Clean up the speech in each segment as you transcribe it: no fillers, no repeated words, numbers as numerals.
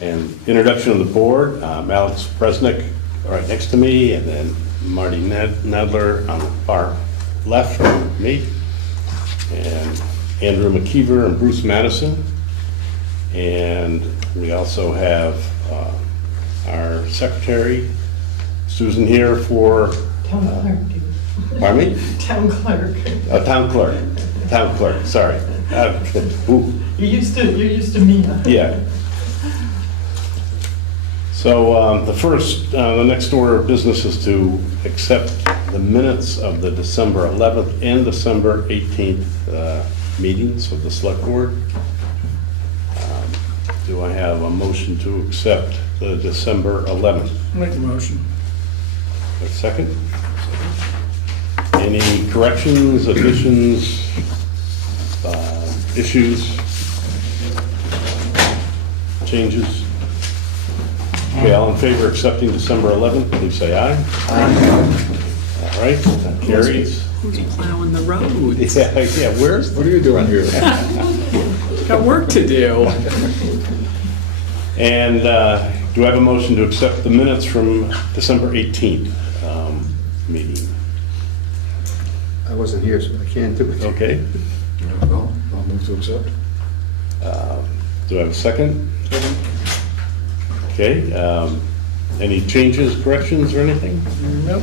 And introduction of the board, Alex Bresnick right next to me, and then Marty Nadler on the far left of me, and Andrew McKeever and Bruce Madison. And we also have our secretary, Susan, here for... Town clerk. Pardon me? Town clerk. Town clerk, sorry. Ooh. You're used to me. Yeah. So the next order of business is to accept the minutes of the December 11th and December 18th meetings of the select board. Do I have a motion to accept the December 11th? Make the motion. A second? Any corrections, additions, issues, changes? Okay, all in favor of accepting December 11th, please say aye. Aye. All right, that carries. Who's plowing the road? Yeah, where's, What are you doing here? Got work to do. and do I have a motion to accept the minutes from December 18th meeting? I wasn't here, so I can't do it. Okay, Well, I'll move to accept. do I have a second? Okay, any changes, corrections, or anything? Nope.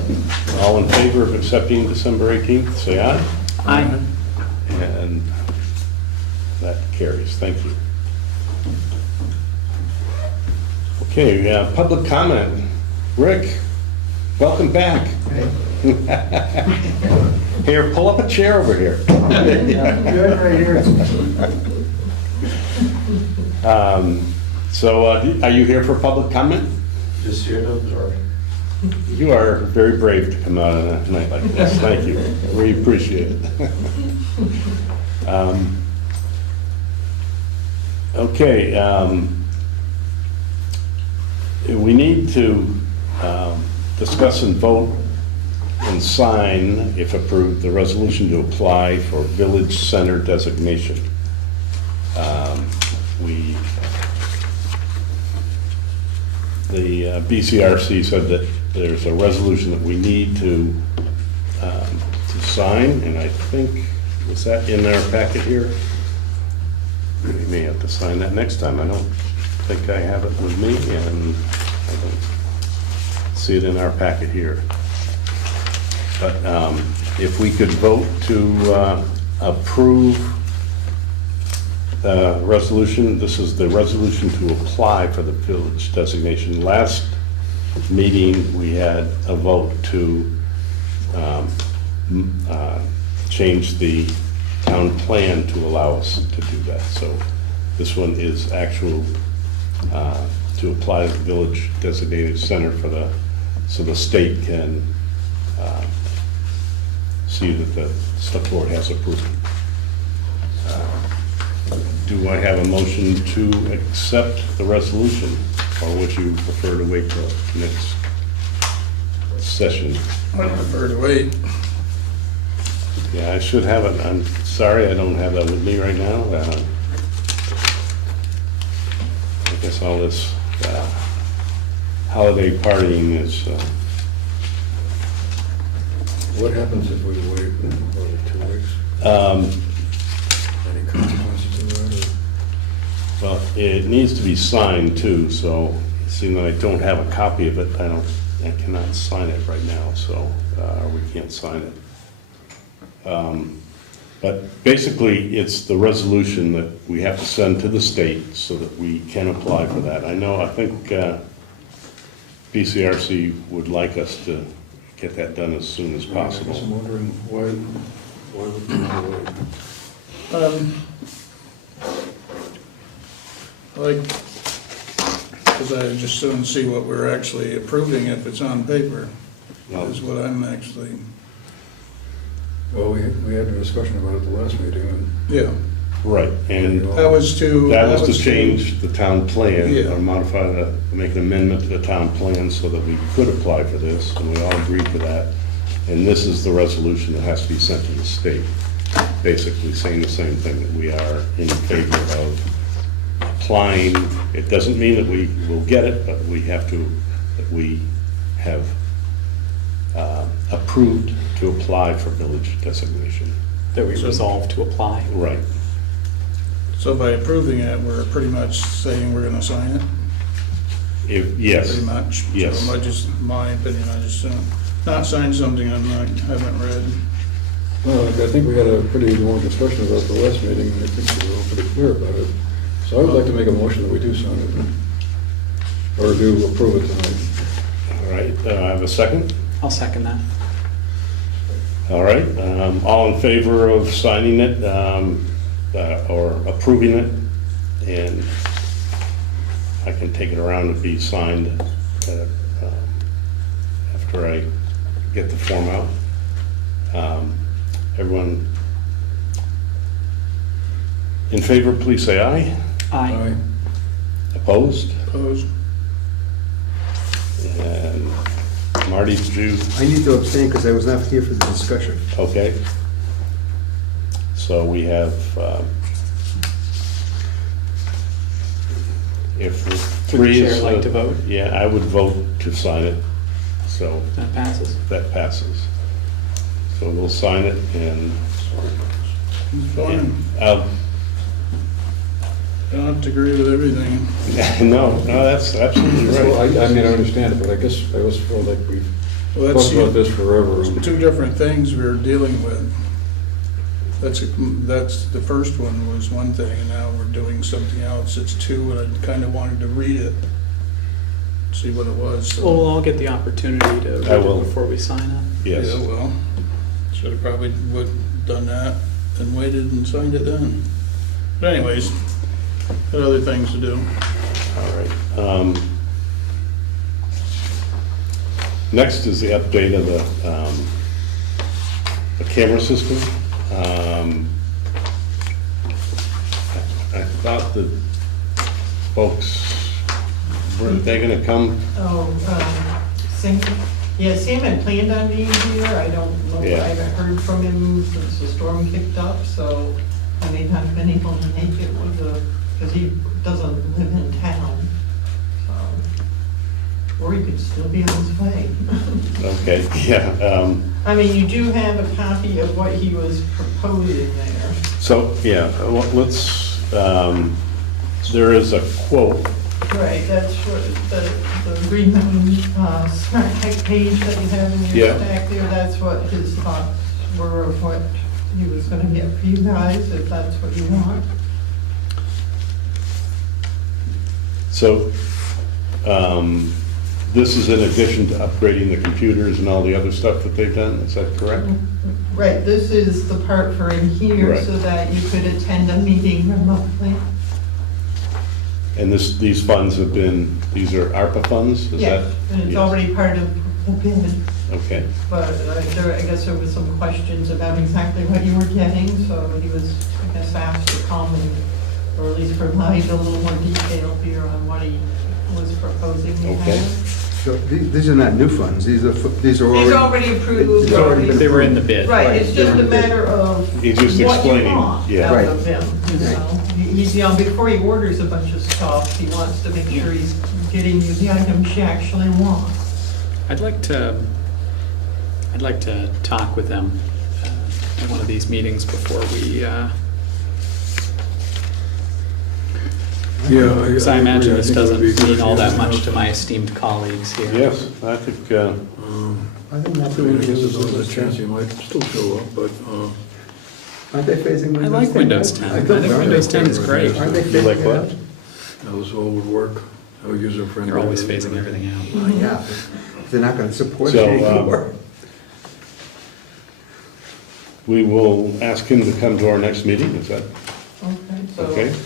All in favor of accepting December 18th, say aye. Aye. And that carries, thank you. Okay, we have public comment. Rick, welcome back. Here, pull up a chair over here. So are you here for public comment? Just here to observe. You are very brave to come out on a night like this. Thank you. We appreciate it. Okay. We need to discuss and vote and sign, if approved, the resolution to apply for village center designation. The BCRC said that there's a resolution that we need to sign, and I think, was that in our packet here? We may have to sign that next time. I don't think I have it with me, and I don't see it in our packet here. But if we could vote to approve the resolution, this is the resolution to apply for the village designation. Last meeting, we had a vote to change the town plan to allow us to do that. So this one is actual to apply to the village designated center for so the state can see that the select board has approved. Do I have a motion to accept the resolution, or would you prefer to wait till next session? I prefer to wait. Yeah, I should have it. I'm sorry I don't have that with me right now. I guess all this holiday partying is... What happens if we wait for 2 weeks? Any consequences to that? Well, it needs to be signed too, so seeing that I don't have a copy of it, I cannot sign it right now, so we can't sign it. But basically, it's the resolution that we have to send to the state so that we can apply for that. I think BCRC would like us to get that done as soon as possible. I'm wondering why would we want to wait? Because I just soon see what we're actually approving if it's on paper, Well, is what I'm actually, Well, we had a discussion about it the last meeting, and yeah. right, and That was to change the town plan, Yeah. or make an amendment to the town plan so that we could apply for this, and we all agreed to that. And this is the resolution that has to be sent to the state, basically saying the same thing, that we are in favor of applying. It doesn't mean that we will get it, but we have to, that we have approved to apply for village designation. That we resolve to apply. Right. So by approving it, we're pretty much saying we're gonna sign it, Yes. pretty much. Yes. So I just, my opinion, I just not sign something haven't read. Well, I think we had a pretty long discussion about the last meeting, and I think we were all pretty clear about it. So I would like to make a motion that we do sign it, or do approve it tonight. All right, I have a second. I'll second that. All right, all in favor of signing it or approving it? And I can take it around to be signed after I get the form out. Everyone in favor, please say aye. Aye. Opposed? Opposed? And Marty, did you? I need to abstain because I was not here for the discussion. Okay. So we have, if Would three the is... chair like to vote? Yeah, I would vote to sign it, so That passes. that passes. So we'll sign it and Fine. I'll, I don't have to agree with everything. no, that's absolutely Well, right. I mean, I understand it, but I guess I always feel like we've Well, that's talked about this forever. two different things we're dealing with. That's the first one was one thing, and now we're doing something else. It's two, and I kind of wanted to read it, see what it was. so- Well, we'll all get the opportunity to read I it will. before we sign it. Yes. Yeah, well, should have probably done that and waited and signed it then. But anyways, got other things to do. All right. Next is the update of the camera system. I thought that folks, weren't they gonna come? Sam, yeah, Sam had planned on being here. I don't know, I Yeah. haven't heard from him since the storm kicked up, so I may not have been able to make it with because he doesn't live in town. Or he could still be on his way. Okay, yeah. I mean, you do have a copy of what he was proposing there. So, yeah, let's, there is a quote. Right, that's what the Green Mountain Smart Tech page that you have in your Yeah. stack there, that's what his thoughts were of what he was gonna get for you guys, if that's what you want. So, this is in addition to upgrading the computers and all the other stuff that they've done, is that correct? Right, this is the part for in here, Right. so that you could attend a meeting remotely. And these funds have been, these are ARPA funds, is Yeah, that? and it's Yes. already part of the bid, Okay, but I guess there was some questions about exactly what you were getting, so he was, I guess, asked to come and, or at least provide a little more detail here on what he was proposing to Okay. have. So these are not new funds, these are already... These are already approved. It's already been They were in the bid. Right, it's just a matter of He's just what you explaining, want yeah. out Right. of him, you know? He's, before he orders a bunch of stuff, he wants to make sure he's getting you the items you actually want. I'd like to talk with them at one of these meetings before we, Yeah. because I imagine agree. this think it would doesn't be good mean all if that you- much to my esteemed colleagues here. yes, I think, I think that's I mean, I what guess there's always a chance you might still show up, but, Aren't they phasing Windows 10? I like Windows 10. I thought think they Windows were. 10 is great. Aren't they You like phasing it what? out? how this all would work, how user-friendly. You're always it is. phasing everything out. Well, yeah, they're not gonna support it So, anymore. we will ask him to come to our next meeting, is that Okay, okay? so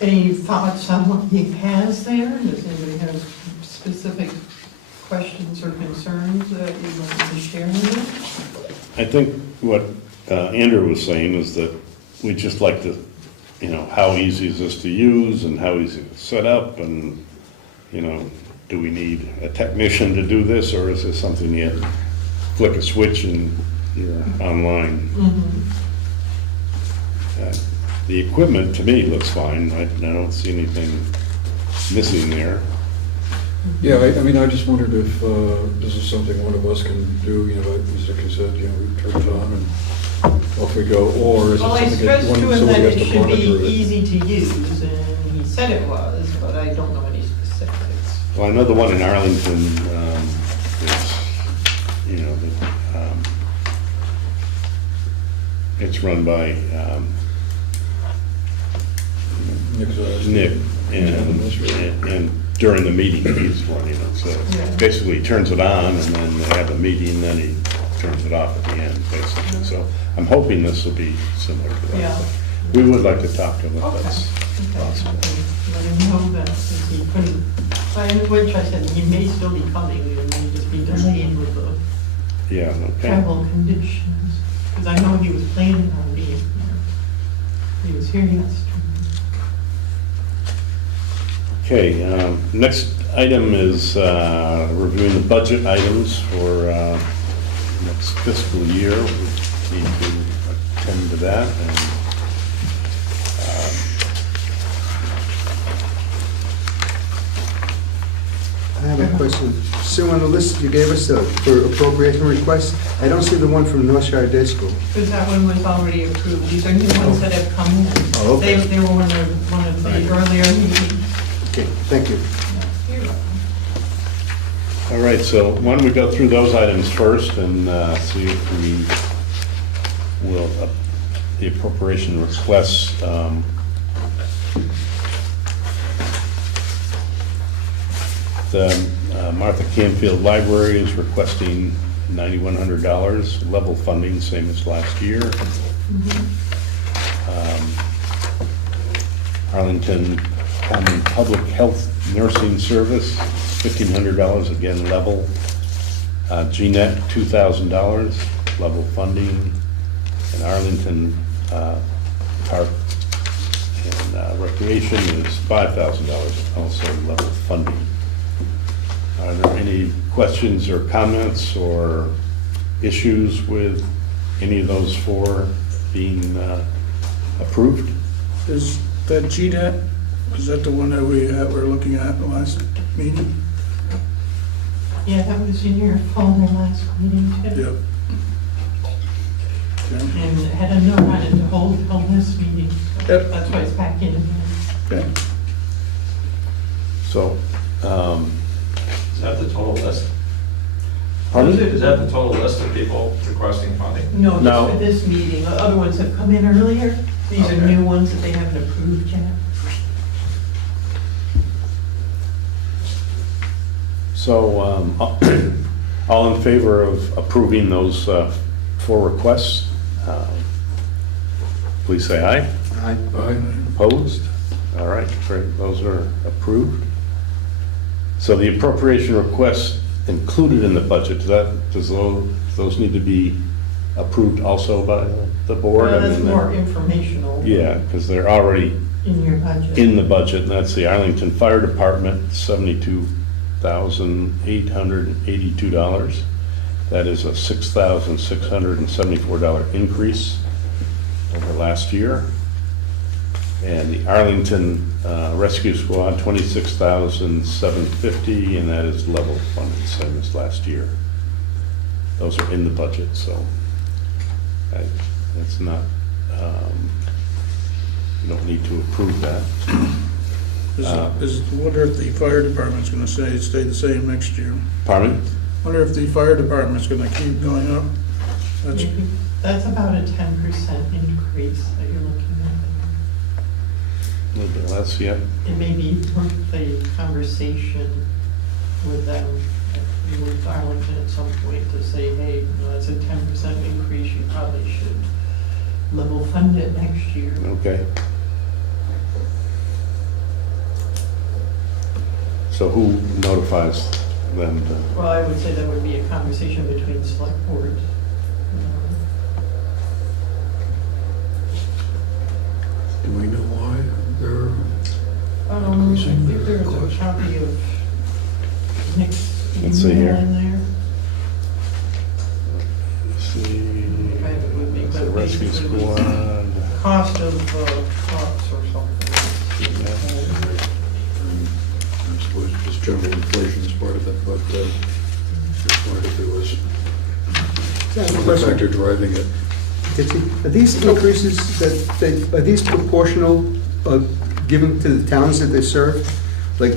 any thoughts on what he has there? Does anybody have specific questions or concerns that you'd like to share with him? I think what Andrew was saying is that we'd just like to, how easy is this to use and how easy to set up and, do we need a technician to do this or is this something you flick a switch and you're online? Mhm. The equipment, to me, looks fine. I don't see anything missing there. Yeah, I mean, I just wondered if this is something one of us can do, you know, like Ziki said, you know, we turn it on and off we go, or is it Well, I something that stressed one- to him that somebody has it to should be monitor it? easy to use, and he said it was, but I don't know any specifics. Well, I know the one in Arlington is, you know, it's run by Nick, and during the meeting, he's running it. So Yeah. basically, he turns it on, and then they have a meeting, then he turns it off at the end, basically. So I'm hoping this will be similar to that. Yeah. We would like to talk to him if Okay. that's Okay. possible. Let him know that since he couldn't, which I said, he may still be coming, and may just be delayed with the Yeah, okay. travel conditions. Because I know he was planning on being here. He was here yesterday. Okay, next item is reviewing the budget items for next fiscal year. We need to attend to that. And I have a question. Sue, on the list you gave us for appropriation requests, I don't see the one from North Shire Day School. Because that one was already approved. These are new ones that have come in. Oh, okay. They were one of the earlier meetings. Okay, thank you. You're welcome. all right, so why don't we go through those items first and see if we will, the appropriation requests. The Martha Canfield Library is requesting $9,100, level funding, same as last year. Arlington County Public Health Nursing Service, $1,500, again, level. GNET, $2,000, level funding. And Arlington Park and Recreation is $5,000, also level funding. Are there any questions or comments or issues with any of those four being approved? Is that GDAT, is that the one that we were looking at in the last meeting? Yeah, that was in your folder last meeting too. Yep. Okay. And had a note on it to hold this meeting. Yep. That's why it's back in again. Okay. So, Is that the total list? pardon? Is that the total list of people requesting funding? No, No. just for this meeting. The other ones have come in earlier. These are Okay. new ones that they haven't approved yet. So, all in favor of approving those four requests? Please say aye. Aye. Opposed? All right, great, those are approved. So the appropriation requests included in the budget, does those need to be approved also by the board? Well, I that's mean, more informational. Yeah, because they're already In your budget. in the budget, and that's the Arlington Fire Department, $72,882. That is a $6,674 increase over last year. And the Arlington Rescue Squad, $26,750, and that is level funded, same as last year. Those are in the budget, so that's not, you don't need to approve that. Wonder if the fire department's gonna stay the same next year? Pardon? Wonder if the fire department's gonna keep going up? That's, That's about a 10% increase that you're looking at. A little bit less, yeah. It may be worth a conversation with them, with Arlington at some point to say, hey, it's a 10% increase, you probably should level fund it next year. Okay. So who notifies them to? Well, I would say that would be a conversation between select boards. Do we know why they're, I think there's a copy of Nick's Let's see email here. in there. Let's see, Right, it would be it's the good rescue basically. squad. cost of trucks or something. I suppose just general inflation is part of it, but just wondered if there was some other factor driving it. Are these increases are these proportional, given to the towns that they serve? Like,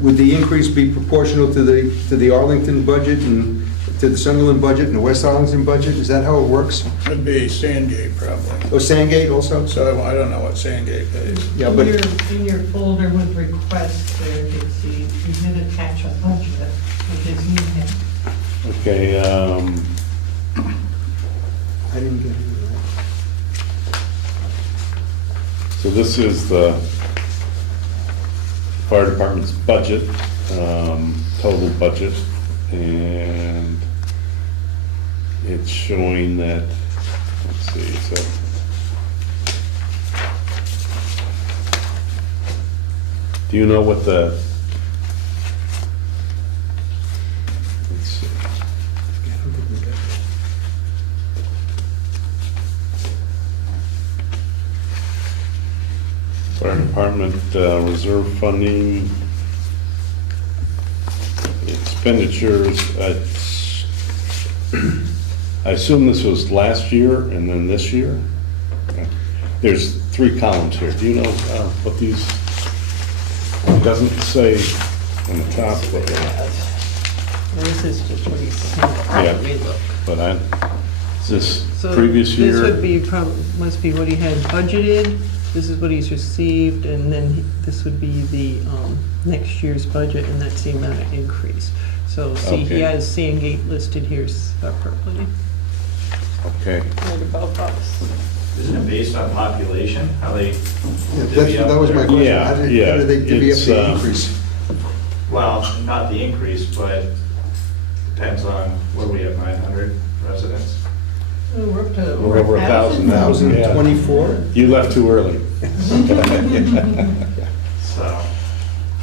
would the increase be proportional to the Arlington budget and to the Sunderland budget and the West Arlington budget? Is that how it works? It'd be Sandgate probably. Oh, Sandgate also? So I don't know what Sandgate pays. Yeah, but, In your folder with requests there, you can see, you did attach a budget, which is in here. Okay, I didn't get it. so this is the fire department's budget, total budget, and it's showing that, let's see, so. Do you know what the, let's see, fire department reserve funding expenditures, I assume this was last year and then this year? There's 3 columns here. Do you know what these, it doesn't say on the top, but, This is just what he's, Yeah. let me look. but this So previous year. This would be, must be what he had budgeted, this is what he's received, and then this would be the next year's budget, and that's the amount of increase. So see, he Okay. has Sandgate listed here separately, Okay, right above us. Isn't it based on population, how they Yeah, divvy up that was my their- question. Yeah, How do yeah, they divvy up it's, the increase? Well, not the increase, but depends on, what do we have, 900 residents? Oh, we're up to We're over 1,000 now. 1,024? you left too early. So,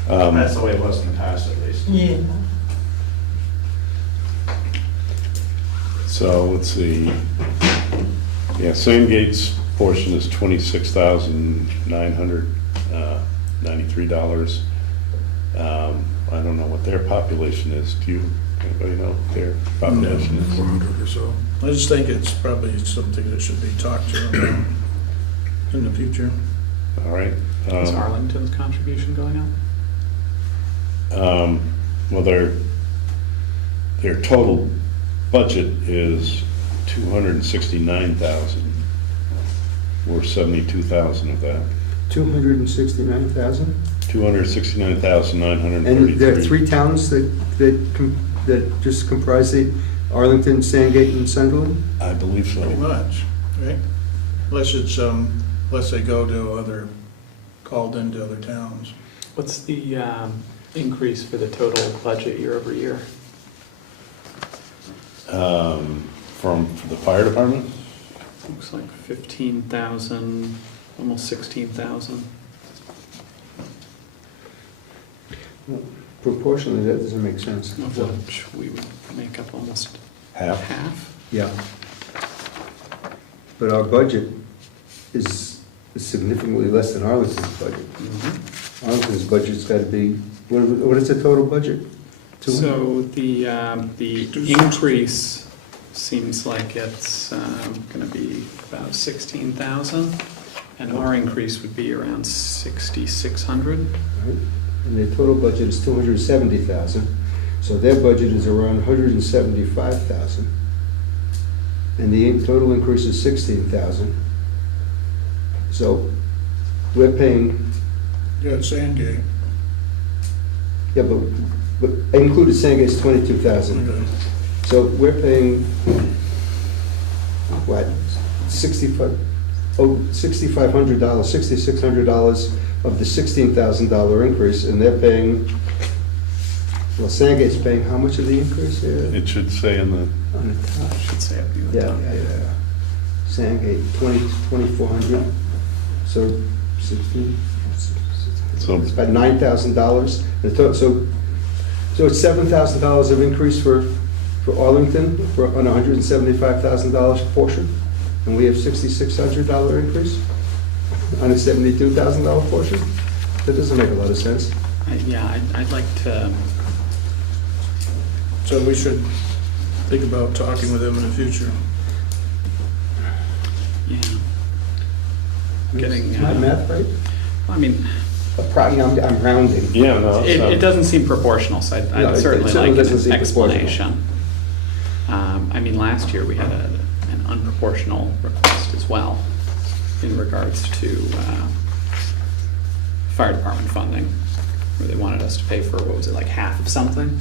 Um, that's the way it was in the past at least. Yeah. So, let's see. Yeah, Sandgate's portion is $26,993. I don't know what their population is. Do you, anybody know what their population is? 400 or so. I just think it's probably something that should be talked to about in the future. All right. Is Arlington's contribution going up? Well, their total budget is 269,000. We're 72,000 of that. 269,000? 269,933. And there are 3 towns that just comprise the Arlington, Sandgate, and Sunderland? I believe so. Pretty much, right? Unless it's, unless they go to called into other towns. What's the increase for the total budget year over year? For the fire department? Looks like 15,000, almost 16,000. Proportionally, that doesn't make sense. Of which we would make up almost Half. half. Yeah. But our budget is significantly less than Arlington's budget. Arlington's budget's got to be, what is the total budget? So the increase seems like it's going to be about 16,000, and our increase would be around 6,600. Right? And their total budget is 270,000, so their budget is around 175,000. And the total increase is 16,000. So we're paying, Yeah, Sandgate. yeah, but I included Sangate's 22,000. Okay. So we're paying, what, $6,500, $6,600 of the $16,000 increase, and they're paying, well, Sangate's paying how much of the increase here? It should say in the, On the top. Should say up near the Yeah, top. yeah. Sandgate, 2,400, so 16, so, it's about $9,000. So it's $7,000 of increase for Arlington on a $175,000 portion? and we have $6,600 increase on a $72,000 portion? That doesn't make a lot of sense. Yeah, I'd like to, So we should think about talking with them in the future. yeah. Getting, Is my math right? I mean, I'm rounding. Yeah, no, it's not- it doesn't seem proportional, so No, I'd it certainly certainly like doesn't an seem proportional. explanation. I mean, last year we had an unproportional request as well in regards to fire department funding, where they wanted us to pay for, what was it, like half of something?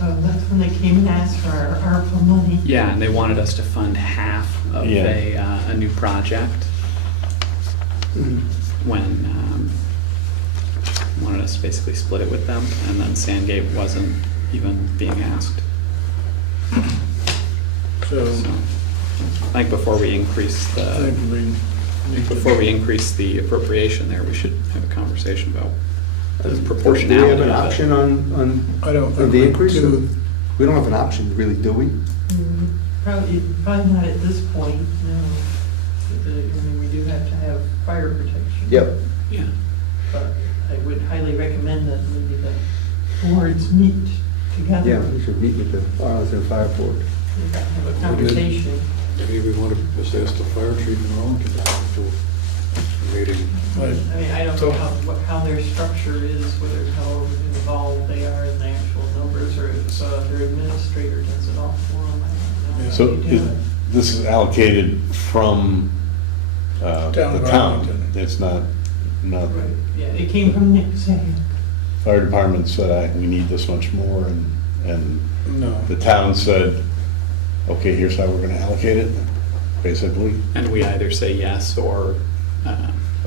That's when they came and asked for our ARPA money. Yeah, and they wanted us to fund half of Yeah. a new project when, wanted us to basically split it with them, and then Sandgate wasn't even being asked. So So, I think before we increase I the, think we need to. before we increase the appropriation there, we should have a conversation about the Do we have proportionality an of it. option on I don't think the we increase? do. We don't have an option, really, do we? Probably not at this point, no. I mean, we do have to have fire protection. Yep. Yeah, But I would highly recommend that maybe the boards meet together. Yeah, we should meet with the Arlington Fire Board. and have a conversation. Maybe we want to just ask the fire chief in Arlington to meeting. Right. I mean, I don't know how their structure is, whether how involved they are in the actual numbers, or if their administrator does it all for them. I don't know. Yeah. So how they do it. this is allocated from Town the of town. Arlington. It's not, Right, yeah, it came from Nick saying, fire department said, we need this much more, and No. the town said, okay, here's how we're gonna allocate it, basically, and we either say yes or,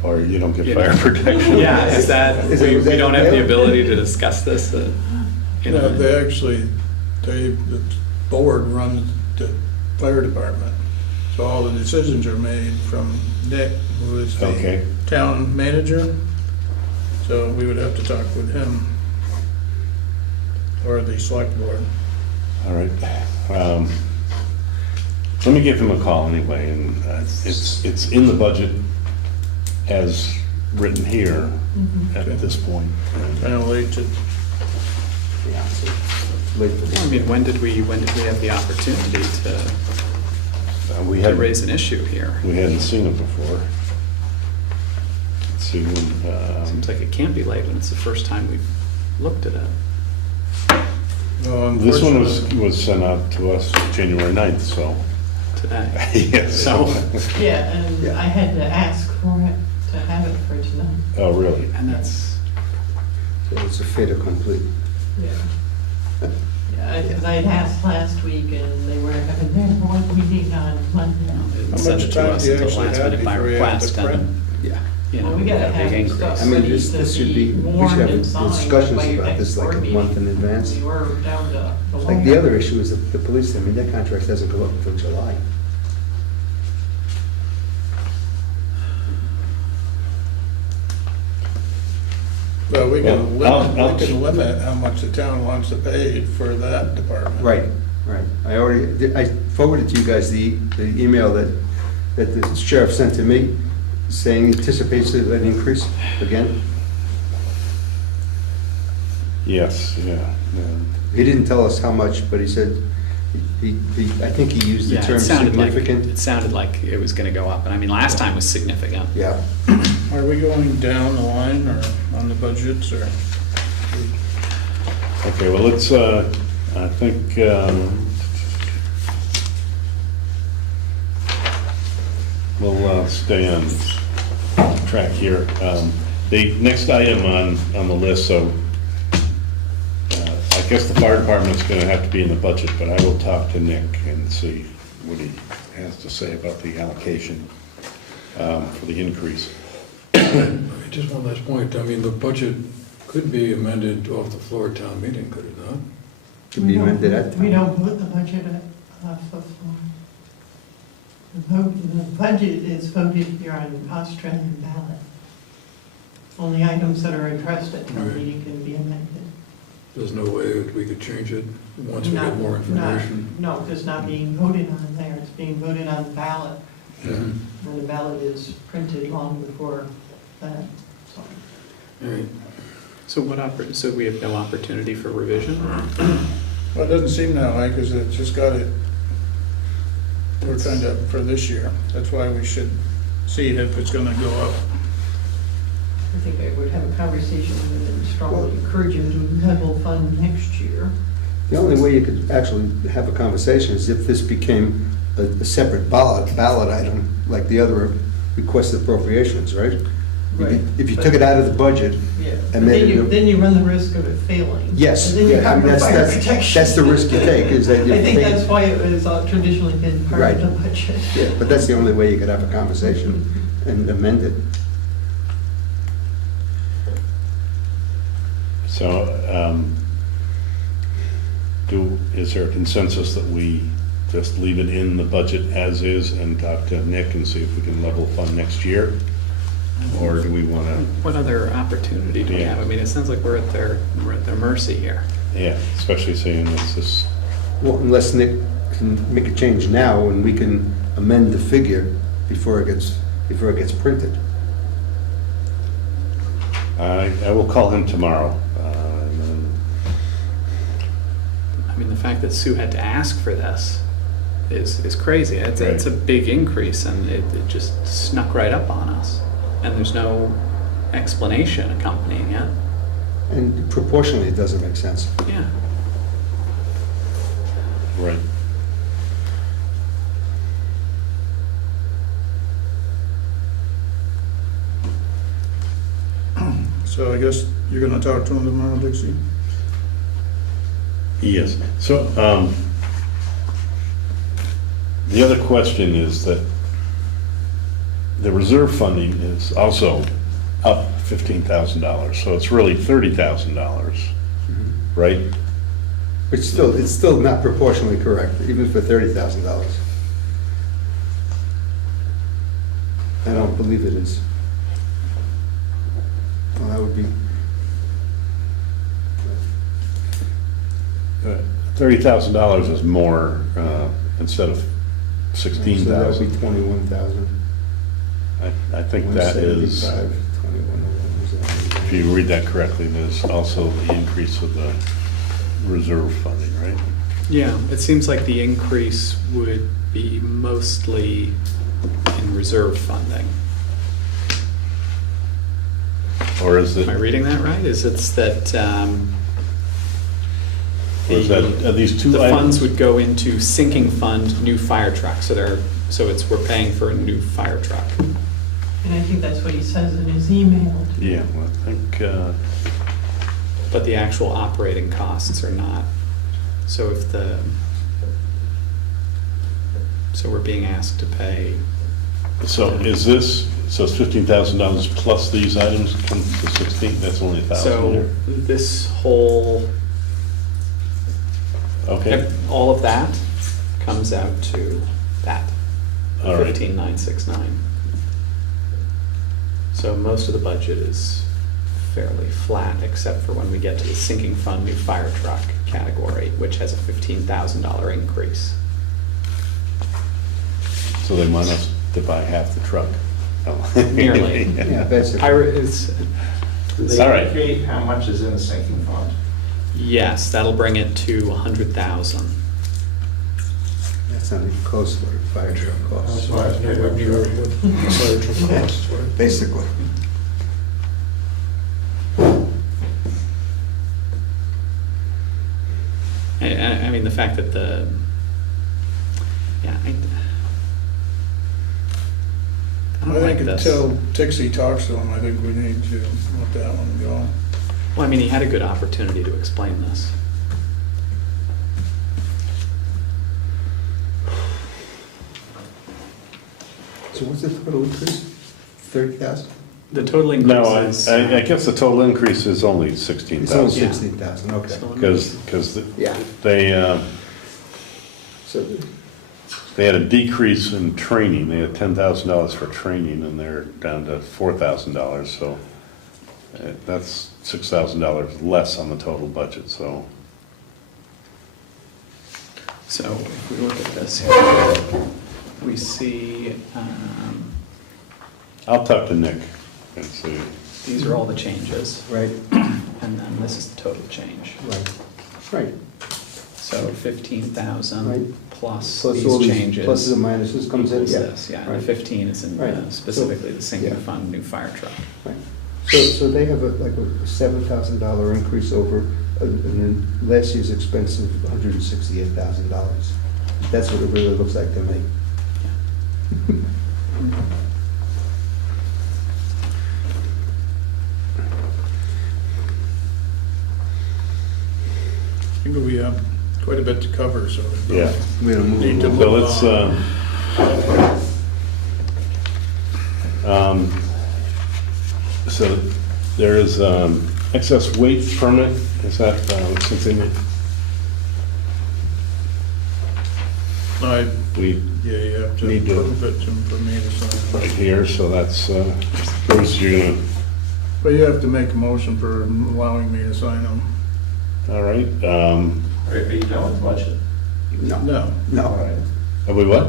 or you don't get You fire know. protection. yeah, is that, Is that- we is that don't have the available? ability to discuss this? You No, know? they actually, the board runs the fire department. So all the decisions are made from Nick, who is the Okay. town manager. So we would have to talk with him or the select board. All right. Let me give him a call anyway, and it's in the budget as written here at this point. Kind of late to, Yeah, so late for Well, I mean, when did we have the opportunity We to had raise an issue here? We hadn't seen it before. Let's see when. Seems like it can't be late when it's the first time we've looked at it well, This one unfortunately. was sent out to us January 9th, so. today. Yes. So, yeah, and Yeah. I had to ask for it, to have it for tonight. Oh, really? and that's, So it's a fait accompli. Yeah. Yeah, because I had asked last week, and they were having their board meeting on Monday. they How didn't send much it time to us do you until actually last have minute by before you have to request, print? and, Yeah. you know, Well, we we gotta got a have big increase. stuff I mean, ready this to should be, we should warned have and signed discussions by your about next this like board a meeting. month in advance. We were down to the Like the wire. other issue is the police, I mean, their contract doesn't go up until July. Well, we can Well, limit, I'll- we can limit how much the town wants to pay for that department. Right. I already, I forwarded to you guys the email that the sheriff sent to me, saying anticipates an increase again. Yes, yeah. He didn't tell us how much, but he said, I think he used the Yeah, term it sounded significant. like it was gonna go up, and I mean, last time was significant. Yeah. Are we going down the line or on the budgets or? Okay, well, let's, I think, we'll stay on track here. The next item on the list, so I guess the fire department's gonna have to be in the budget, but I will talk to Nick and see what he has to say about the allocation for the increase. Just one last point, I mean, the budget could be amended off the floor at town meeting, could it not? Could be amended at We time. don't vote the budget off the floor. The budget is voted here on Australian ballot. Only items that are addressed at town Right. meeting can be amended. There's no way that we could change it once we get more information. No, because not being voted on there, it's being voted on the ballot, Mhm. and the ballot is printed long before that, so. All right. So so we have no opportunity for revision? Well, it doesn't seem that way, because it just got it, we're kind of, for this year. That's why we should see if it's gonna go up. I think I would have a conversation with him and strongly encourage him to level fund next year. The only way you could actually have a conversation is if this became a separate ballot item, like the other requested appropriations, right? Right. If you took it out of the budget, Yeah, but And made it a- then you run the risk of it failing. yes, And then you yeah, I have mean, no fire that's protection. the risk you take, is that I you think take- that's why it was traditionally been part Right. of the budget. Yeah, but that's the only way you could have a conversation and amend it. So, is there a consensus that we just leave it in the budget as is and talk to Nick and see if we can level fund next year? Or do we want to, What other opportunity do we Yeah. have? I mean, it sounds like we're at their mercy here. yeah, especially seeing this, Well, unless Nick can make a change now and we can amend the figure before it gets printed. I will call him tomorrow. And then, I mean, the fact that Sue had to ask for this is crazy. It's a big increase, and it just snuck right up on us. And there's no explanation accompanying it. And proportionally, it doesn't make sense. Yeah. right. So I guess you're gonna talk to him tomorrow, Dixie? Yes. So, the other question is that the reserve funding is also up $15,000, so it's really $30,000, right? It's still not proportionally correct, even for $30,000. I don't believe it is. Well, that would be, $30,000 is more instead of so that would be 16,000. 21,000. I think that is, 175, 21, if you read that correctly, there's also the increase of the reserve funding, right? Yeah, it seems like the increase would be mostly in reserve funding. Or is it, Am I reading that right? It's that or is that, are these two the items? funds would go into sinking fund, new fire truck. We're paying for a new fire truck. And I think that's what he says in his email. Yeah, well, I think, But the actual operating costs are not. So we're being asked to pay. so is this, so it's $15,000 plus these items comes to 16, that's only 1,000 So there? this whole, Okay, all of that comes out to that, all right. 15,969. So most of the budget is fairly flat, except for when we get to the sinking fund new fire truck category, which has a $15,000 increase. So they want us to buy half the truck? Oh. Nearly. Yeah, basically. All right. Indicate how much is in the sinking fund? Yes, that'll bring it to 100,000. That's not even close to what a fire truck costs, So that's nowhere near what the fire truck costs, right? basically. I mean, the fact that yeah, I I don't like think this. until Dixie talks to him, I think we need to let that one go. Well, I mean, he had a good opportunity to explain this. So what's the total increase? 30,000? The total increase No, is. I guess the total increase is only It's only 16,000. 16,000, okay. Because Yeah. So, they had a decrease in training, they had $10,000 for training, and they're down to $4,000, so That's $6,000 less on the total budget, so. So if we look at this here, we see, I'll talk to Nick and see. these are all the changes, Right, and then this is the total change. right, right. So 15,000 Right. plus Plus all these these changes. pluses and minuses comes in, equals yeah. this, yeah, and the Right. 15 is in Right. So- specifically the sinking yeah. fund, new fire truck. Right. So they have like a $7,000 increase over, and then last year's expense of $168,000. That's what it really looks like to me. I think we have quite a bit to cover, so. Yeah. We're gonna move Need to along. So let's, so there is excess weight permit, is that something that we Yeah, you have to Need to- approve it for me to sign. right here, so that's, Bruce, you're gonna, But you have to make a motion for allowing me to sign them. all right, Are you done with the budget? No, No. All no. right. are we what?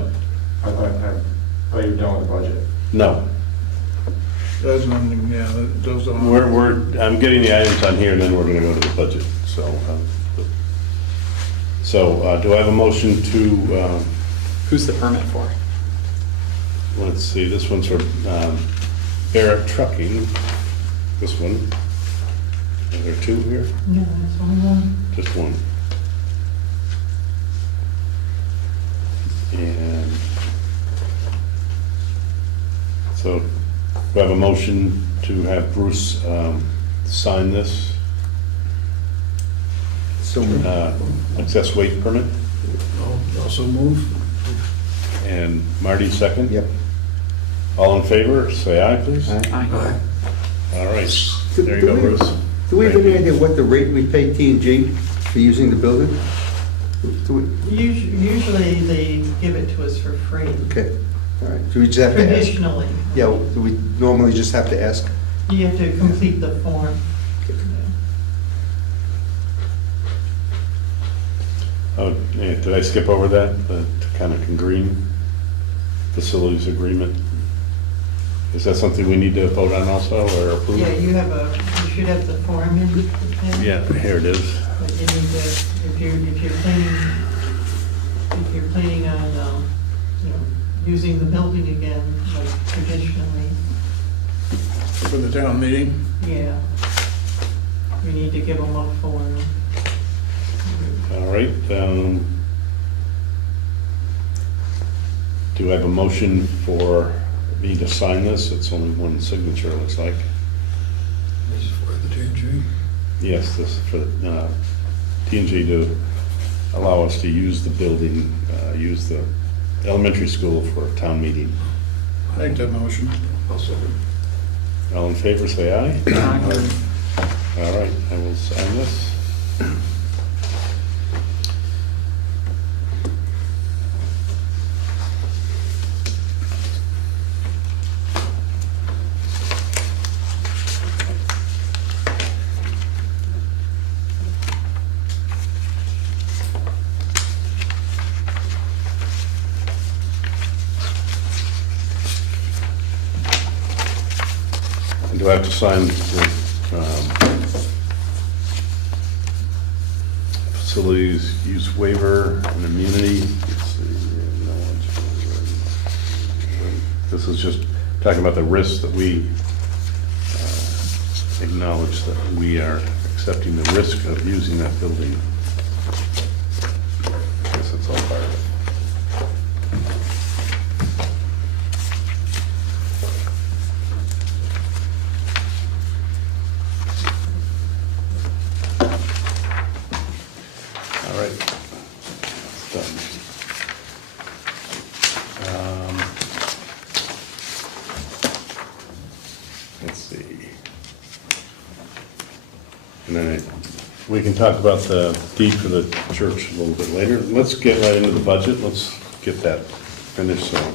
I thought you were done with the budget. No, That's nothing, yeah, those are. I'm getting the items on here, and then we're gonna go to the budget, so. Do I have a motion to, Who's the permit for? let's see, this one's for Barrett Trucking, this one. Are there two here? No, that's only one. Just one. And so, do I have a motion to have Bruce sign this So, excess weight permit? I'll also move. And Marty second? yep. All in favor, say aye, please. Aye. Aye. All right, there you go, Bruce. Do we have any idea what the rate we pay T&G for using the building? Do we, Usually they give it to us for free, okay, all right, do we just have to ask? traditionally. Yeah, do we normally just have to ask? You have to complete the form. Oh, yeah, did I skip over that, the kind of green facilities agreement? Is that something we need to vote on also, or approve? Yeah, you should have the form in. Yeah, here it is. But you need to, if you're planning on, using the building again, like traditionally, For the town meeting? yeah. We need to give them a form. All right. Do I have a motion for me to sign this? It's only one signature, it looks like. This is for the T&G. Yes, this is for T&G to allow us to use the building, use the elementary school for a town meeting. Make that motion. I'll second. All in favor, say aye. Aye. All right, I will sign this. And do I have to sign the facilities use waiver and immunity? Let's see, no one's- This is just talking about the risks that we acknowledge that we are accepting the risk of using that building. I guess it's all part of it. All right. It's done. Let's see. And then we can talk about the deed for the church a little bit later. Let's get right into the budget. Let's get that finished so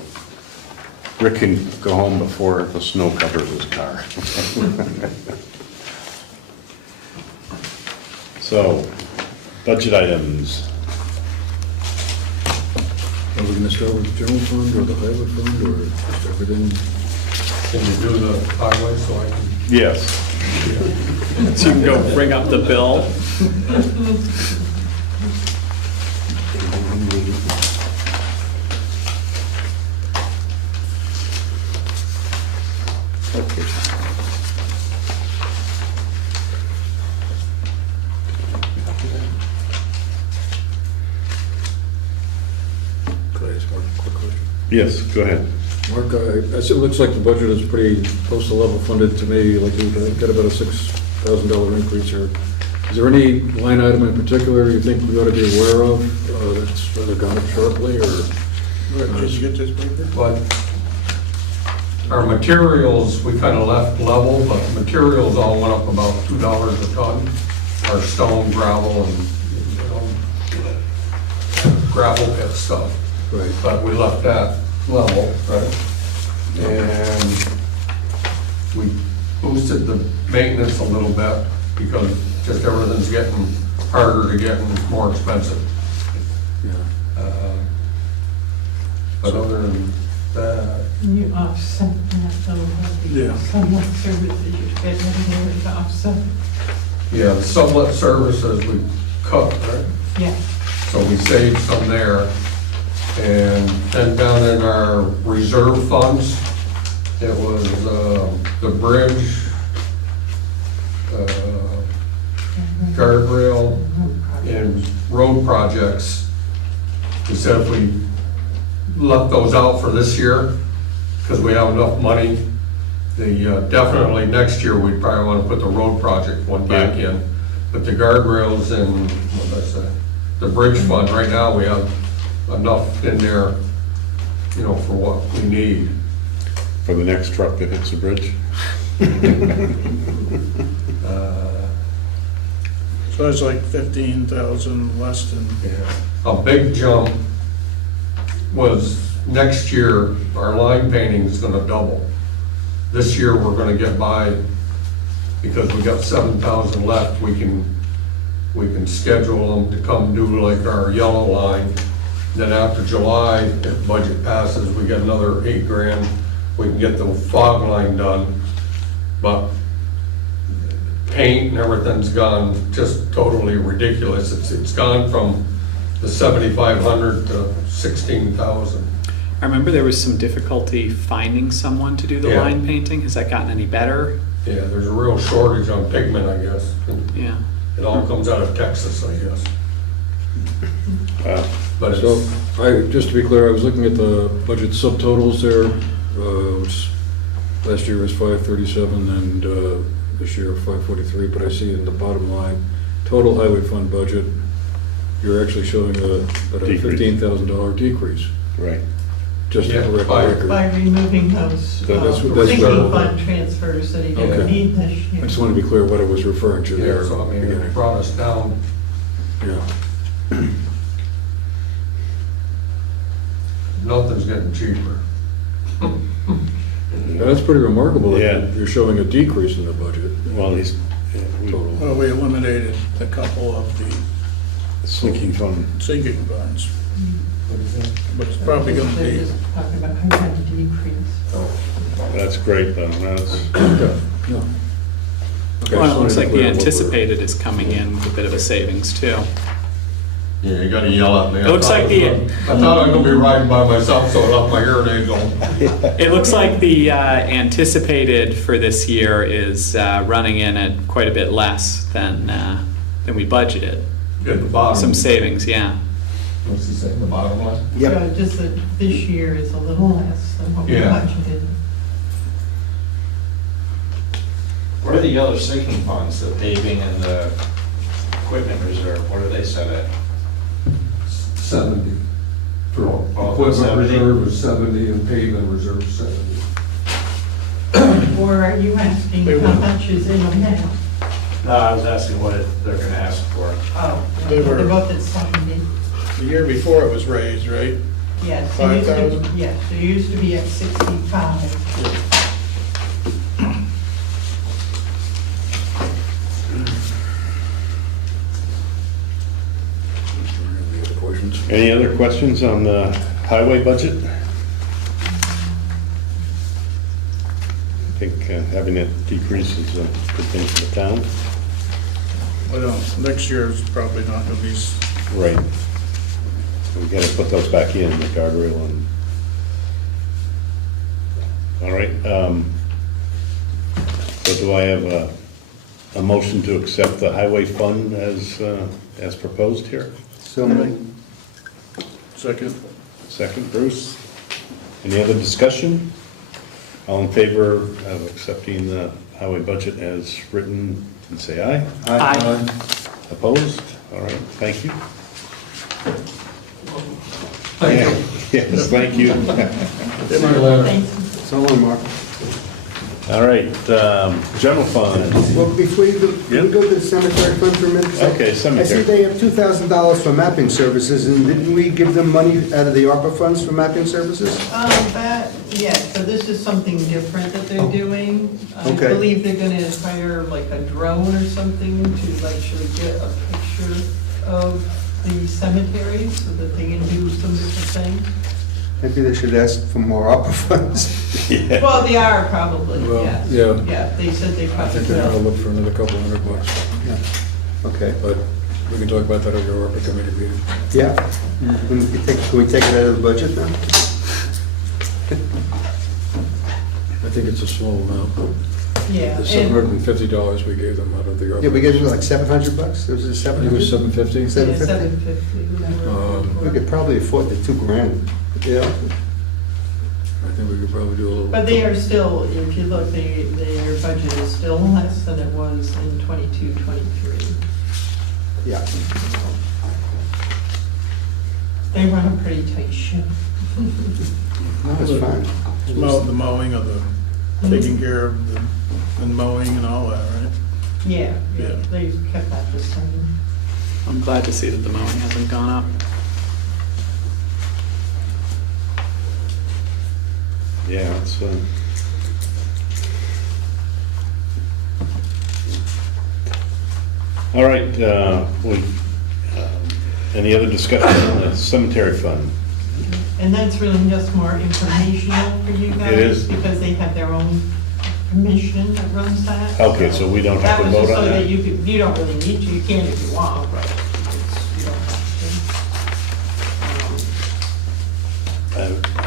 Rick can go home before the snow covers his car. So, budget items. Are we gonna start with the general fund or the highway fund or just everything? Can you do the highway so I can? Yes. So you can go bring up the bill. Okay. Could I ask Mark a quick question? Yes, go ahead. Mark, I see it looks like the budget is pretty close to level funded to me, like we've got about a $6,000 increase here. Is there any line item in particular you think we ought to be aware of that's rather gone up sharply, or? Did you get this paper? But our materials, we kind of left level, but materials all went up about $2 a ton. Our stone, gravel, and, you know, gravel pit stuff. Right. But we left that level, right? And we boosted the maintenance a little bit because just everything's getting harder to get and more expensive. Yeah. But other than that, You offset that though, Yeah. somewhat services you get in there to offset. yeah, the sublet services we cut, right? Yeah, So we saved some there. And then down in our reserve funds, it was the bridge, guardrail, and road projects. We said if we left those out for this year, because we have enough money, definitely next year, we'd probably want to put the road project one back in. But the guardrails and, what did I say, the bridge fund, right now, we have enough in there, you know, for what we need. For the next truck that hits the bridge? So it's like 15,000 less than, A big jump was next year, our line painting is gonna double. This year, we're gonna get by, because we got 7,000 left, we can schedule them to come do like our yellow line. Then after July, if budget passes, we get another 8 grand, we can get the fog line done. But paint and everything's gone just totally ridiculous. It's gone from the 7,500 to 16,000. I remember there was some difficulty finding someone to do the Yeah. line painting. Has that gotten any better? Yeah, there's a real shortage on pigment, I guess. Yeah. It all comes out of Texas, I guess. But So, it's, just to be clear, I was looking at the budget subtotals there, which last year was 537 and this year 543, but I see in the bottom line, total highway fund budget, you're actually showing about a Decrease. $15,000 decrease, Right. just to Yeah, correct the by- record. by removing those That's sinking what- fund transfers that he didn't Okay. need this I year. just want to be clear what I was referring to yeah, there. so I mean, beginning. it brought us down. Yeah. Nothing's getting cheaper. That's pretty remarkable Yeah. that you're showing a decrease in the budget. Well, he's, Total. well, we eliminated a couple of the sinking fund. sinking funds, What is that? but it's probably gonna They're be, just talking about how to decrease. That's great, though. That's, Yeah, no. Okay, Well, just it looks wanted to like the clear up what we're- anticipated is coming in with a bit of a savings too. Yeah, you gotta yell at me. It looks like the- I thought I was gonna be riding by myself, so I left my hearing aid on. It looks like the anticipated for this year is running in at quite a bit less than we budgeted. At the bottom. Some savings, yeah. What's he saying, the bottom line? So just that this year is a little less than what we Yeah. budgeted. What are the other sinking funds, the paving and the equipment reserve, what are they set at? 70. For Oh, equipment 70? reserve is 70 and paving reserve is 70. Or are you asking They how won't. much is in them now? No, I was asking what they're gonna ask for. Oh, They were- they're both at 70. the year before it was raised, right? Yes, it used to, 5,000? yes, it used to be at 65. Any other questions on the highway budget? I think having it decrease is a good thing for the town. Well, next year's probably not gonna be, Right. We gotta put those back in, the guardrail and... All right, so do I have a motion to accept the highway fund as proposed here? So moved. second, Second, Bruce. Any other discussion? All in favor of accepting the highway budget as written, and say aye. Aye. Opposed? All right, thank you. Thank you. Yes, thank you. See you later. Thanks. So long, Mark. All right, general fund. Well, before you go, can we go to the cemetery fund for a minute? Okay, I see cemetery. they have $2,000 for mapping services, and didn't we give them money out of the ARPA funds for mapping services? So this is something different that they're doing. I Okay. believe they're gonna hire like a drone or something to actually get a picture of the cemetery so that they can do some different things. Maybe they should ask for more ARPA funds. Yeah. Well, they are probably, Well, yes. yeah. Yeah, they said they I probably think they're gonna will. look for another couple $100, Okay, but we can talk about that at your ARPA committee meeting. yeah. Can we take it out of the budget then? I think it's a small amount. Yeah. The and- $750 we gave them out of the ARPA. Yeah, we gave them like $700? Was it I think it was 700? $750. Yeah, 750? 750. We could probably afford the $2,000, yeah. I think we could probably do a little. But they are still, if you look, their budget is still less than it was in 22, 23. Yeah. They run a pretty tight ship. No, it's fine. the mowing of the, taking care of the, and mowing and all that, right? Yeah, Yeah. they kept that the same. I'm glad to see that the mowing hasn't gone up. Yeah, it's, all right, any other discussion on the cemetery fund? And that's really just more informational for you guys. It is. Because they have their own commission that runs that. Okay, so we don't have to That was vote just on so that? that you don't really need to, you can if you want, but you don't have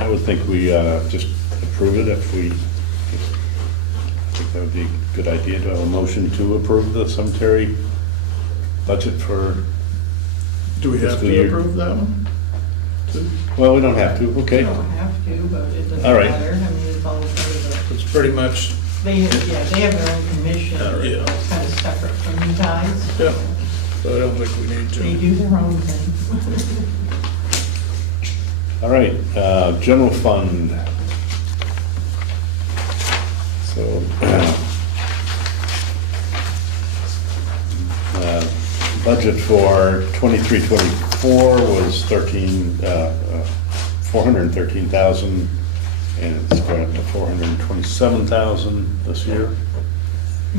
I would think we just approve it if we, I think that would be a good idea to have a motion to approve the cemetery budget for, Do we have Fiscal to year. approve that one? too? well, we don't have to, to. okay. You don't have to, but it doesn't All right. matter. I mean, it's all part of It's pretty much, the, they have their own commission Yeah. that's kind of separate from you guys. yeah, so I don't think we need They to. do their own thing. All right, general fund. So, budget for 23-24 was 413,000, and it's going up to 427,000 this year.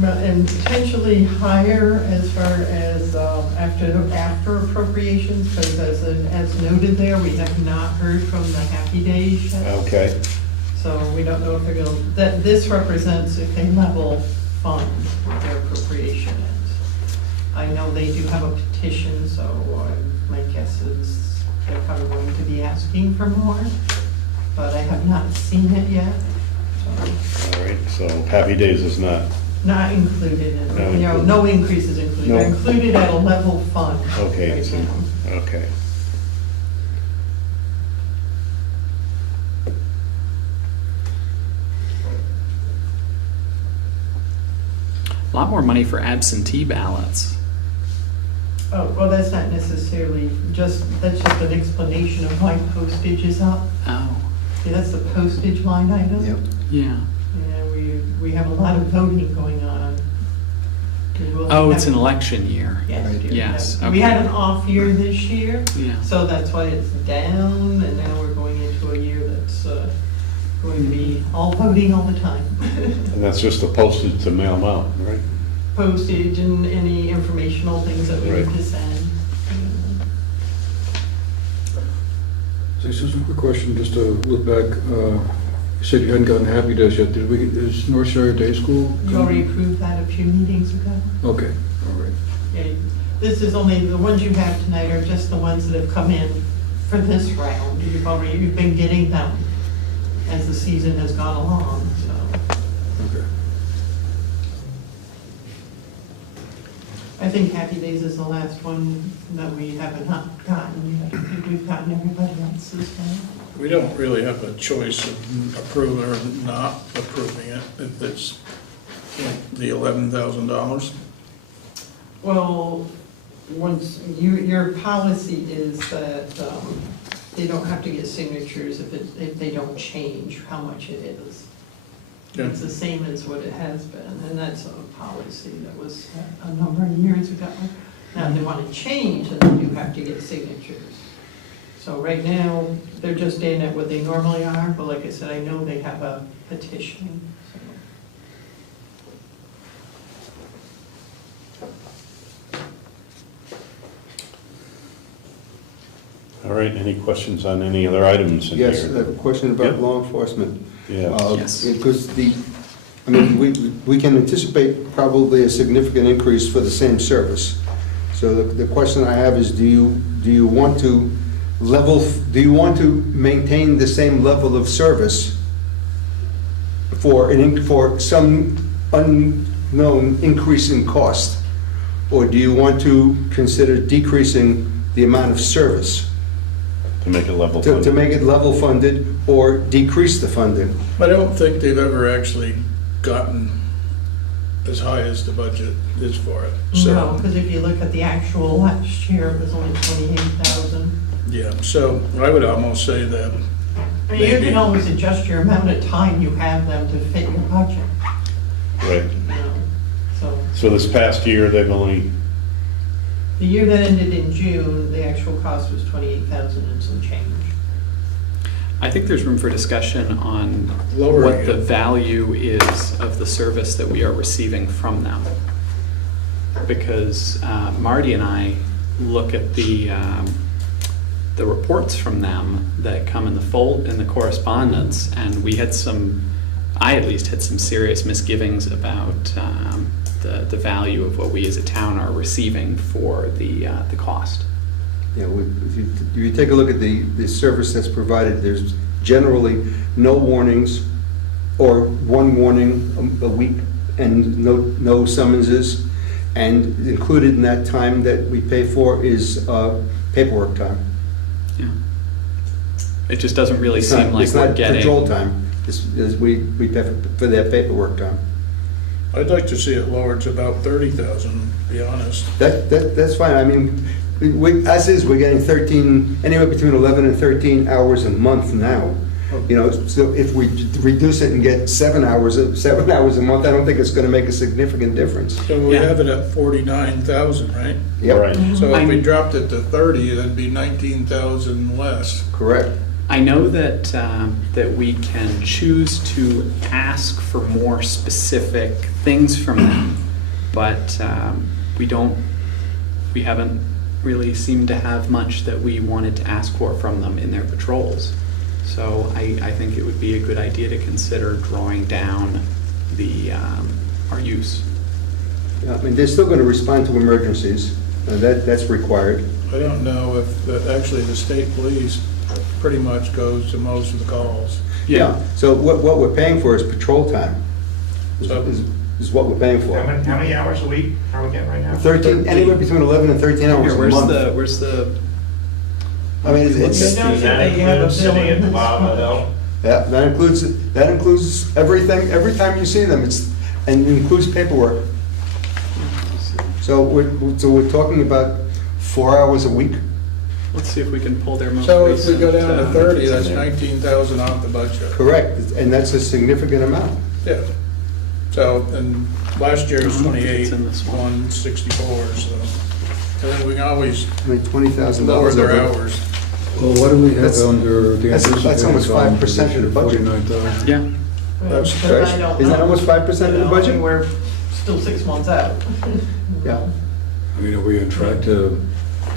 And potentially higher as far as after appropriations, because as noted there, we have not heard from the Happy Days yet. Okay, So we don't know if they're going to, that this represents if they level fund what their appropriation is. I know they do have a petition, so my guess is they're probably going to be asking for more, but I have not seen it yet. So, all right, so Happy Days is not, not included Not in, included. no increase is included. No. They're included at a level fund okay, right so, now. okay. A lot more money for absentee ballots. Oh, well, that's not necessarily that's just an explanation of why postage is up. Oh, See, that's the postage line item. Yep. yeah. And we have a lot of voting going on. We will Oh, have- it's an election year. Yes, Right. dear, Yes, We had okay. an off year this year, Yeah. so that's why it's down, and now we're going into a year that's going to be all voting all the time. And that's just the postage to mail them out, right? Postage and any informational things that we need Right. to send. This is a quick question, just to look back. You said you hadn't gotten Happy Days yet. Is North Shore Day School? You already approved that a few meetings ago. Okay, all right. Yeah, this is only, the ones you have tonight are just the ones that have come in for this round. You've been getting them as the season has gone along, so. Okay. I think Happy Days is the last one that we haven't gotten yet. I think we've gotten everybody else's now. We don't really have a choice of approving or not approving it if it's like the $11,000. Well, once, your policy is that they don't have to get signatures if they don't change how much it is. Yeah. It's the same as what it has been, and that's a policy that was set a number of years ago. Now, if they want to change, then they do have to get signatures. So right now, they're just in at what they normally are, but like I said, I know they have a petition, so. All right, any questions on any other items in here? Yes, I have a question about Yep. law enforcement. Yeah. Yes. Because I mean, we can anticipate probably a significant increase for the same service. So the question I have is, do you want to maintain the same level of service for some unknown increase in cost? Or do you want to consider decreasing the amount of service? To make it level To funded? make it level funded or decrease the funding? I don't think they've ever actually gotten as high as the budget is for it. So, No, because if you look at the actual last year, it was only 28,000. yeah, so I would almost say that I mean, you Maybe. can always adjust your amount of time you have them to fit your budget, Right. you know, so. So this past year, they've only, The year that ended in June, the actual cost was 28,000 and some change. I think there's room for discussion on Lowering what the it. value is of the service that we are receiving from them. Because Marty and I look at the reports from them that come in the correspondence, and I at least had some serious misgivings about the value of what we as a town are receiving for the cost. Yeah, if you take a look at the service that's provided, there's generally no warnings or one warning a week and no summonses. And included in that time that we pay for is paperwork time. Yeah. It just doesn't really It's seem not- like it's we're not getting. patrol time, we pay for that paperwork time. I'd like to see it lowered to about 30,000, to be honest. That's fine, I mean, as is, we're getting 13, anywhere between 11 and 13 hours a month now. You know, so if we reduce it and get 7 hours a month, I don't think it's gonna make a significant difference. So we Yeah. have it at 49,000, right? Yep, right. So if we I'm- dropped it to 30, that'd be 19,000 less. correct. I know that we can choose to ask for more specific things from them, but we haven't really seemed to have much that we wanted to ask for from them in their patrols. So I think it would be a good idea to consider drawing down our use. I mean, they're still gonna respond to emergencies, that's required. I don't know if, actually, the state police pretty much goes to most of the calls. So what we're paying for is patrol time, So- is what we're paying for. How many hours a week are we getting right now? 13, anywhere between 11 and 13 hours Here, a where's month. the, I mean, You it's, know Does that that you have a include sitting bill at the in bottom of the this hill? that includes everything, every time you see them, and it includes paperwork. So we're talking about 4 hours a week? let's see if we can pull their most So if recent. we go down to 30, that's in there. 19,000 off the budget. Correct, and that's a significant amount. Yeah. So, and last year was I don't think it's 28, in this one. 164, so. And then we can always I mean, $20,000. lower their over- hours. Well, what do we have That's- under the that's anticipated almost column 5% of the budget. 49,000. Yeah, That's But I Trish, don't isn't that know. almost 5% of the You know, budget? We're still 6 months out. Yeah. I mean, are we on track to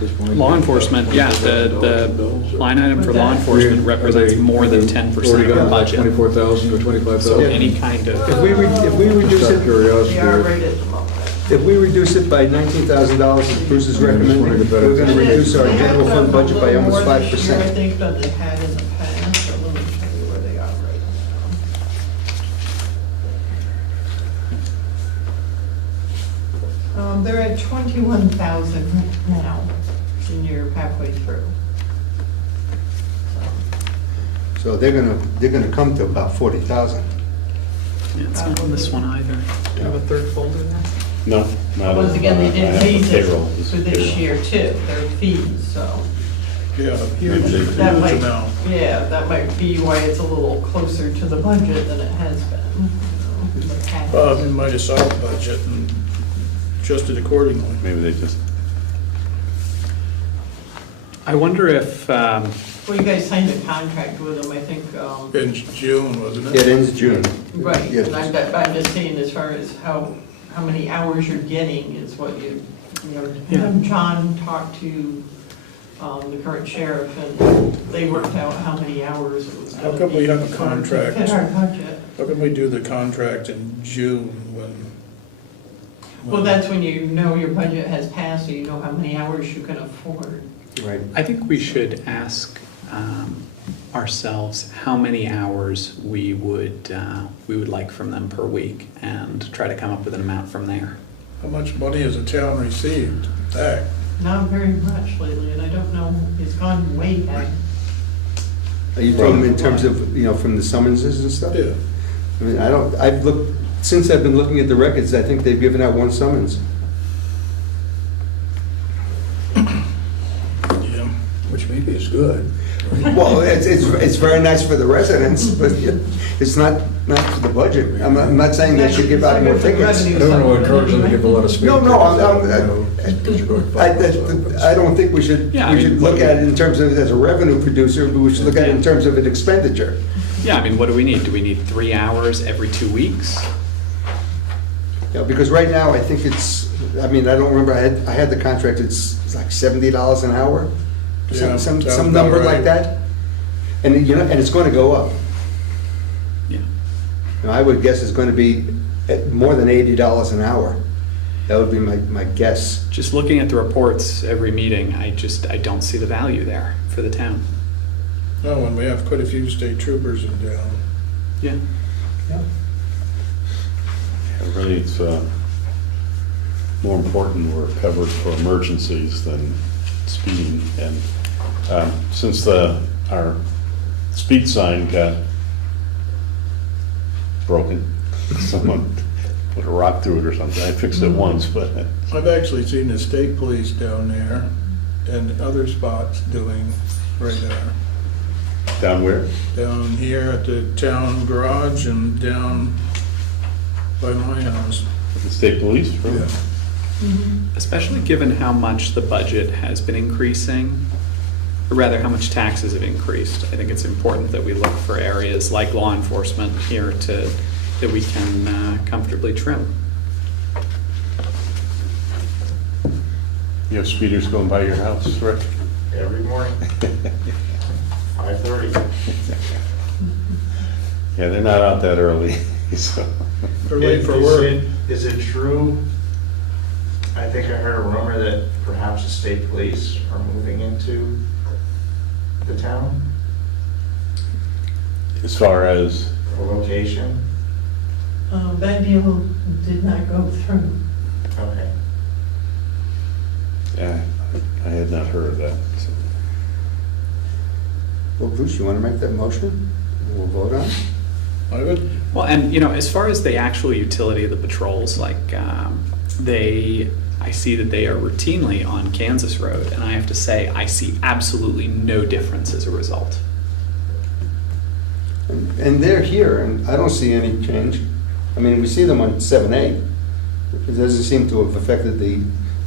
this point? Law enforcement, yeah, the line item for law enforcement represents more than 10% of our budget. 24,000 or 25,000? So any kind If of, we reduce Just out of it, curiosity. We are right at the moment. if we reduce it by $19,000, as Bruce is recommending, we're gonna reduce our general fund budget by almost They have done a little more this year, I 5%. think, than they had in the past, so let me tell you where they are right now. They're at 21,000 right now, and you're halfway through. So they're gonna come to about 40,000. yeah, it's not on this one either. Do you have a third folder there? No, not. Once again, they I did have the fees payroll. for this year too, their fees, so. Yeah, Maybe they- huge That might, amount. yeah, that might be why it's a little closer to the budget than it has been. you know, in the past. They might have saw the budget and adjusted accordingly. Maybe they just, I wonder if, Well, you guys signed a contract with them, I think, In June, wasn't It it? ends June. right, Yeah. and I'm just saying as far as how many hours you're getting is what you know, Yeah. John talked to the current sheriff, and they worked out how many hours it was How gonna come we be have a to contract? fit our budget. How can we do the contract in June when? Well, that's when you know your budget has passed, so you know how many hours you can afford. Right. I think we should ask ourselves how many hours we would like from them per week and try to come up with an amount from there. How much money has the town received back? Not very much lately, and I don't know, it's gone way back. Are you talking in terms of, from the summonses and stuff? Yeah. I mean, I've looked, since I've been looking at the records, I think they've given out one summons. Yeah. Which maybe is good. Well, it's very nice for the residents, but it's not for the budget. I'm not saying they should give out more tickets. I don't want to encourage them to give a lot of speed. No, tickets, because you're going backwards. I don't think we should look at it in terms of as a revenue producer, but we should look at it in terms of an expenditure. Yeah, I mean, what do we need? Do we need 3 hours every 2 weeks? Because right now, I think I don't remember, I had the contract, it's like $70 an hour? Yeah, Some sounds number about like right. that? And, and it's going to go up. Yeah. I would guess it's going to be more than $80 an hour. That would be my guess. Just looking at the reports every meeting, I don't see the value there for the town. No, when we have quite a few state troopers in town. Yeah. really, it's more important we're covered for emergencies than speeding. And since our speed sign got broken, someone put a rock through it or something. I fixed it once, but I've actually seen the state police down there and other spots doing radar. down where? Down here at the town garage and down by my house. The state police? really? Yeah. Especially given how much the budget has been increasing, or rather how much taxes have increased. I think it's important that we look for areas like law enforcement here that we can comfortably trim. You have speeders going by your house, Rick? Every morning, 5:30. Yeah, they're not out that early, so. They're late for Is work. Is it true? I think I heard a rumor that perhaps the state police are moving into the town, As far as, a location. That deal did not go through. Okay. yeah, I had not heard of that. so. Well, Bruce, you want to make that motion? We'll vote on it? I would, Well, and as far as the actual utility of the patrols, like I see that they are routinely on Kansas Road, and I have to say, I see absolutely no difference as a result. And they're here, and I don't see any change. I mean, we see them on 7A. It doesn't seem to have affected the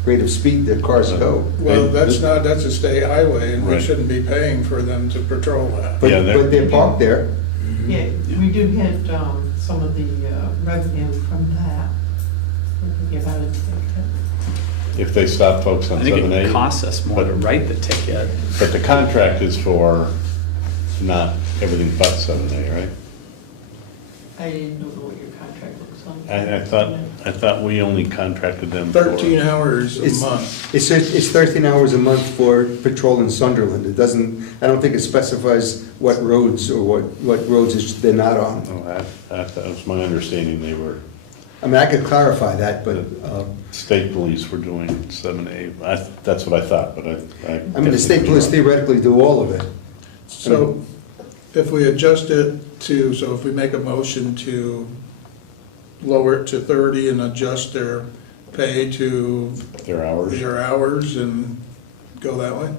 rate of speed that cars go. well, And that's the- not, that's a state highway and we Right. shouldn't be paying for them to patrol that. But Yeah, they're parked there. Yeah, we do get some of the revenue from that. We can give out a ticket. if they stop folks I on think 7A. it costs us more to write the ticket. But the contract is for not everything but 7A, right? I don't know what your contract looks like. I thought we only contracted them for. 13 hours a It's- month. It's 13 hours a month for patrol in Sunderland. It doesn't, I don't think it specifies what roads or what roads they're not on. Oh, that was my understanding, they were, I mean, I could clarify that, but, state police were doing 7A. That's what I thought, but I mean, the state police theoretically do all of it. So if we adjust it to, so if we make a motion to lower it to 30 and adjust their pay to Their hours. their hours and go that way?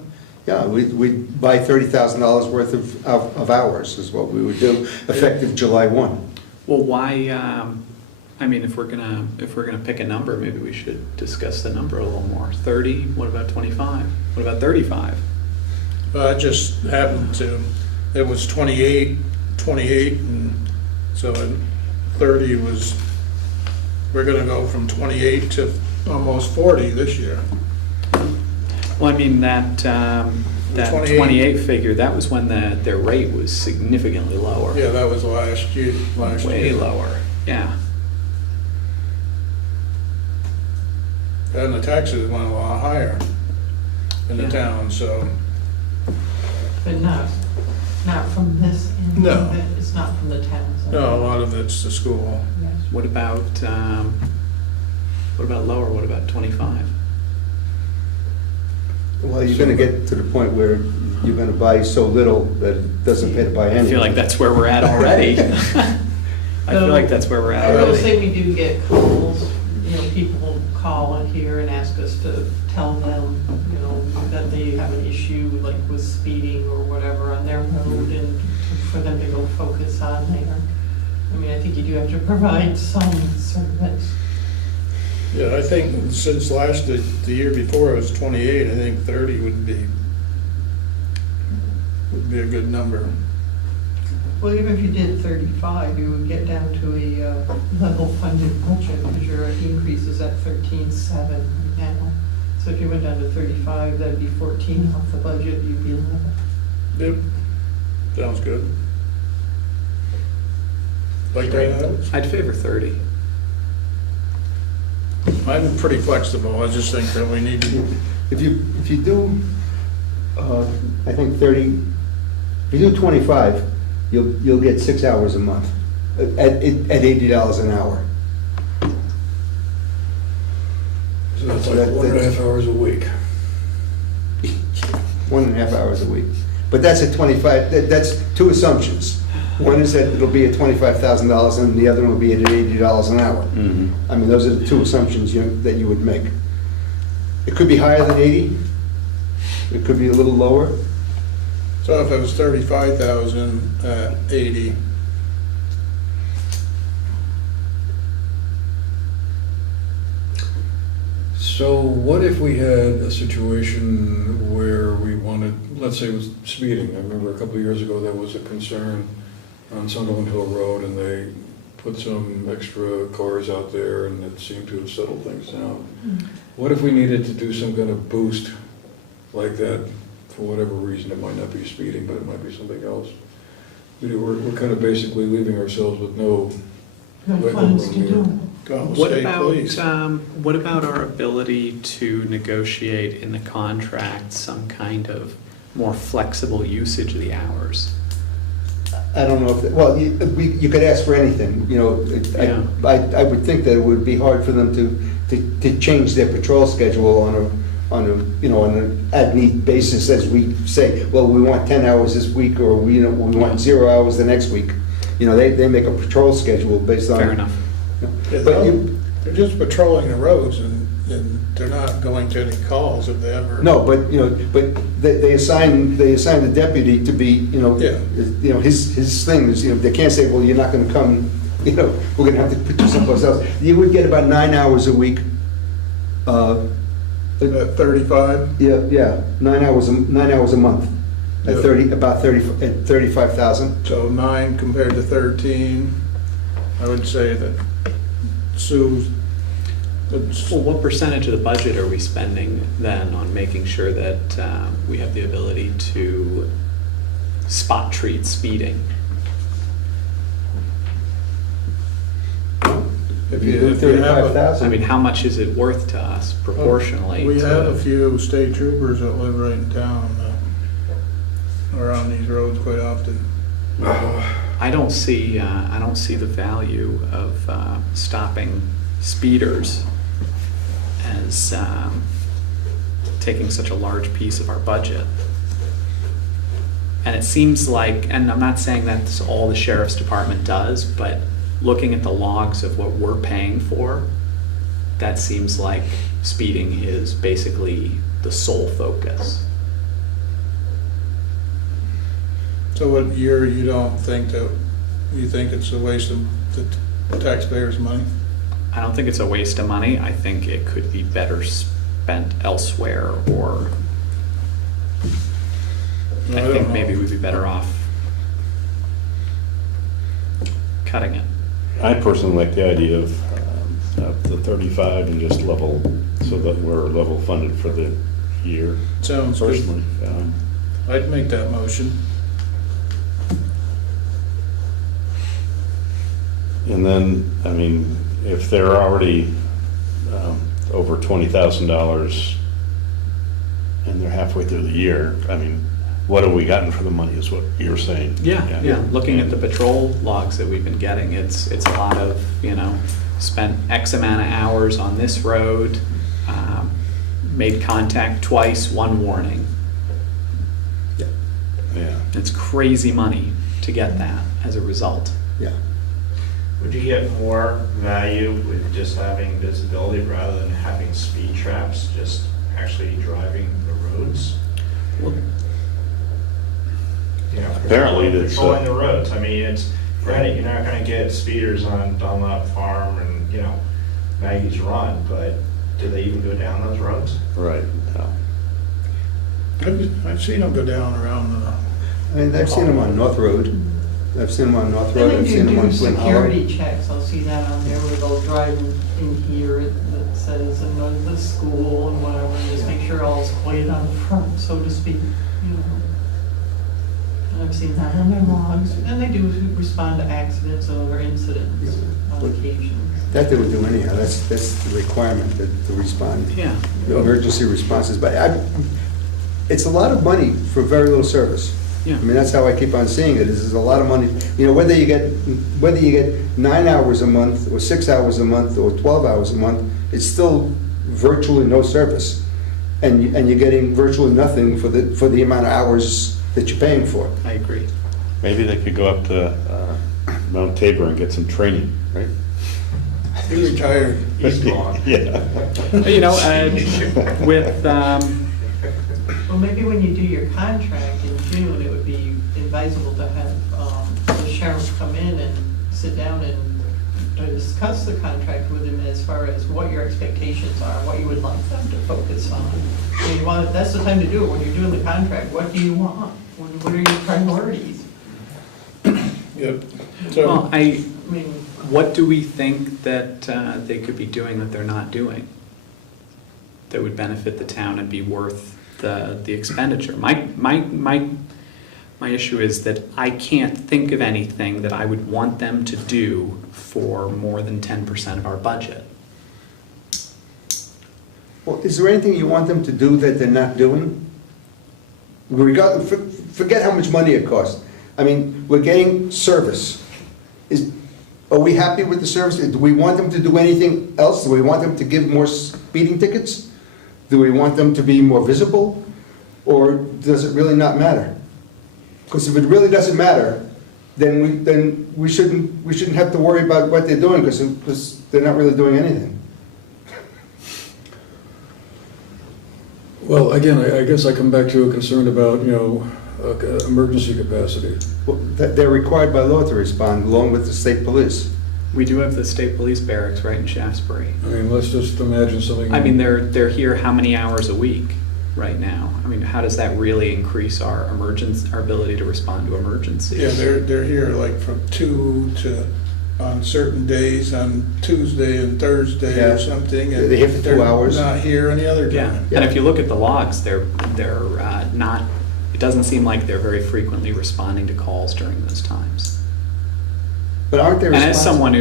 Yeah, we'd buy $30,000 worth of hours is what we would do, effective July 1. Well, why, I mean, if we're gonna pick a number, maybe we should discuss the number a little more. 30, what about 25? What about 35? I just happened to, it was 28, and so 30 was, we're gonna go from 28 to almost 40 this year. Well, I mean, that 28 28 figure, that was when their rate was significantly lower. Yeah, that was last year. Way lower, yeah. And the taxes went a lot higher in the Yeah. town, so. But not from this end No. of it, it's not from the towns. No, a lot of it's the school. Yes. What about lower, what about 25? Well, you're gonna get to the point where you're gonna buy so little that it doesn't pay to buy I anything. feel like that's where we're at already. I feel like that's where we're at I will already. say we do get calls, you know, people call in here and ask us to tell them, you know, that they have an issue like with speeding or whatever on their road and for them to go focus on there. I mean, I think you do have to provide some service. Yeah, I think since the year before it was 28, I think 30 would be a good number. Well, even if you did 35, you would get down to a level funded budget because your increase is at 13.7 right now. So if you went down to 35, that'd be 14 off the budget, you'd be 11. Yep, sounds good. Like that? I'd favor 30. I'm pretty flexible, I just think that we need to, If you do, I think 30, if you do 25, you'll get 6 hours a month at $80 an hour. So that's like 1.5 hours a week. 1.5 hours a week. But that's at 25, that's two assumptions. One is that it'll be at $25,000 and the other one will be at $80 an hour. Mhm. I mean, those are the two assumptions that you would make. It could be higher than 80, it could be a little lower. so if it was 35,000 at 80, So what if we had a situation where we wanted, let's say it was speeding. I remember a couple of years ago, there was a concern on Sunderland Hill Road, and they put some extra cars out there, and it seemed to have settled things down. What if we needed to do some kind of boost like that, for whatever reason? It might not be speeding, but it might be something else. We're kind of basically leaving ourselves with no No wiggle funds room to here. do it. go with What state about, police. what about our ability to negotiate in the contract some kind of more flexible usage of the hours? I don't know if, well, you could ask for anything, you know. Yeah. I would think that it would be hard for them to change their patrol schedule on an as-need basis, as we say, well, we want 10 hours this week, or we want 0 hours the next week. You know, they make a patrol schedule based on. Fair enough. But you, They're just patrolling the roads and they're not going to any calls if they ever. no, but, but they assign the deputy to be, Yeah. his thing is, they can't say, well, you're not gonna come, we're gonna have to put you someplace else. You would get about 9 hours a week. At 35? Yeah, 9 hours, 9 hours a month, at Yeah. about 35,000. So 9 compared to 13, I would say that Sue's But Well, what percentage of the budget are we spending then on making sure that we have the ability to spot treat speeding? if You you do if you have a, 35,000. I mean, how much is it worth to us proportionally? we to- have a few state troopers that live right in town, around these roads quite often. I don't see the value of stopping speeders as taking such a large piece of our budget. And it seems like, and I'm not saying that's all the sheriff's department does, but looking at the logs of what we're paying for, that seems like speeding is basically the sole focus. So what year you don't think that, you think it's a waste of the taxpayers' money? I don't think it's a waste of money. I think it could be better spent elsewhere, or I don't think know. maybe we'd be better off cutting it. I personally like the idea of the 35 and just level, so that we're level funded for the year, Sounds good. personally. I'd make that motion. And then, I mean, if they're already over $20,000 and they're halfway through the year, I mean, what have we gotten for the money is what you're saying. Yeah. Looking at the patrol logs that we've been getting, it's a lot of, spent X amount of hours on this road, made contact twice, one warning. Yeah. It's crazy money to get that as a result. Yeah. Would you get more value with just having visibility rather than having speed traps, just actually driving the roads? Well, Apparently that's, Patrolling the roads, I mean, it's, granted, you're not gonna get speeders on Dunlop Farm and, Maggie's Run, but do they even go down those roads? Right. I've seen them go down around I mean, I've seen them on North Road. I've seen them on North Road, And I've they seen do them on do Flint Hollow. security checks, I'll see that on there where they'll drive in here, that says, and the school and whatever, and just make sure all's quiet on the front, so to speak, And I've seen that on their logs, and they do respond to accidents or incidents on occasion. That they would do anyhow, that's the requirement to respond. yeah. Emergency responses, but it's a lot of money for very little service. Yeah. I mean, that's how I keep on seeing it, is a lot of money. Whether you get 9 hours a month, or 6 hours a month, or 12 hours a month, it's still virtually no service. And you're getting virtually nothing for the amount of hours that you're paying for. I agree. Maybe they could go up to Mount Tabor and get some training, right? the, he's retired. He's gone. Yeah. With, Well, maybe when you do your contract in June, it would be advisable to have the sheriff come in and sit down and discuss the contract with him as far as what your expectations are, what you would like them to focus on. That's the time to do it, when you're doing the contract. What do you want? What are your priorities? Yep. well, So, I mean, what do we think that they could be doing that they're not doing that would benefit the town and be worth the expenditure? My issue is that I can't think of anything that I would want them to do for more than 10% of our budget. Well, is there anything you want them to do that they're not doing? Forget how much money it costs. I mean, we're getting service. Are we happy with the service? Do we want them to do anything else? Do we want them to give more speeding tickets? Do we want them to be more visible? Or does it really not matter? Because if it really doesn't matter, then we shouldn't have to worry about what they're doing, because they're not really doing anything. Well, again, I guess I come back to a concern about, emergency capacity. Well, they're required by law to respond, along with the state police. We do have the state police barracks right in Shaftesbury. I mean, let's just imagine something. I mean, they're here how many hours a week right now? I mean, how does that really increase our ability to respond to emergencies? yeah, they're here like from 2 to on certain days, on Tuesday and Thursday Yeah. or something. and They hit for 2 hours. They're not here any other Yeah, time. and if you look at the logs, they're not, it doesn't seem like they're very frequently responding to calls during those times. But aren't they And as responsible? someone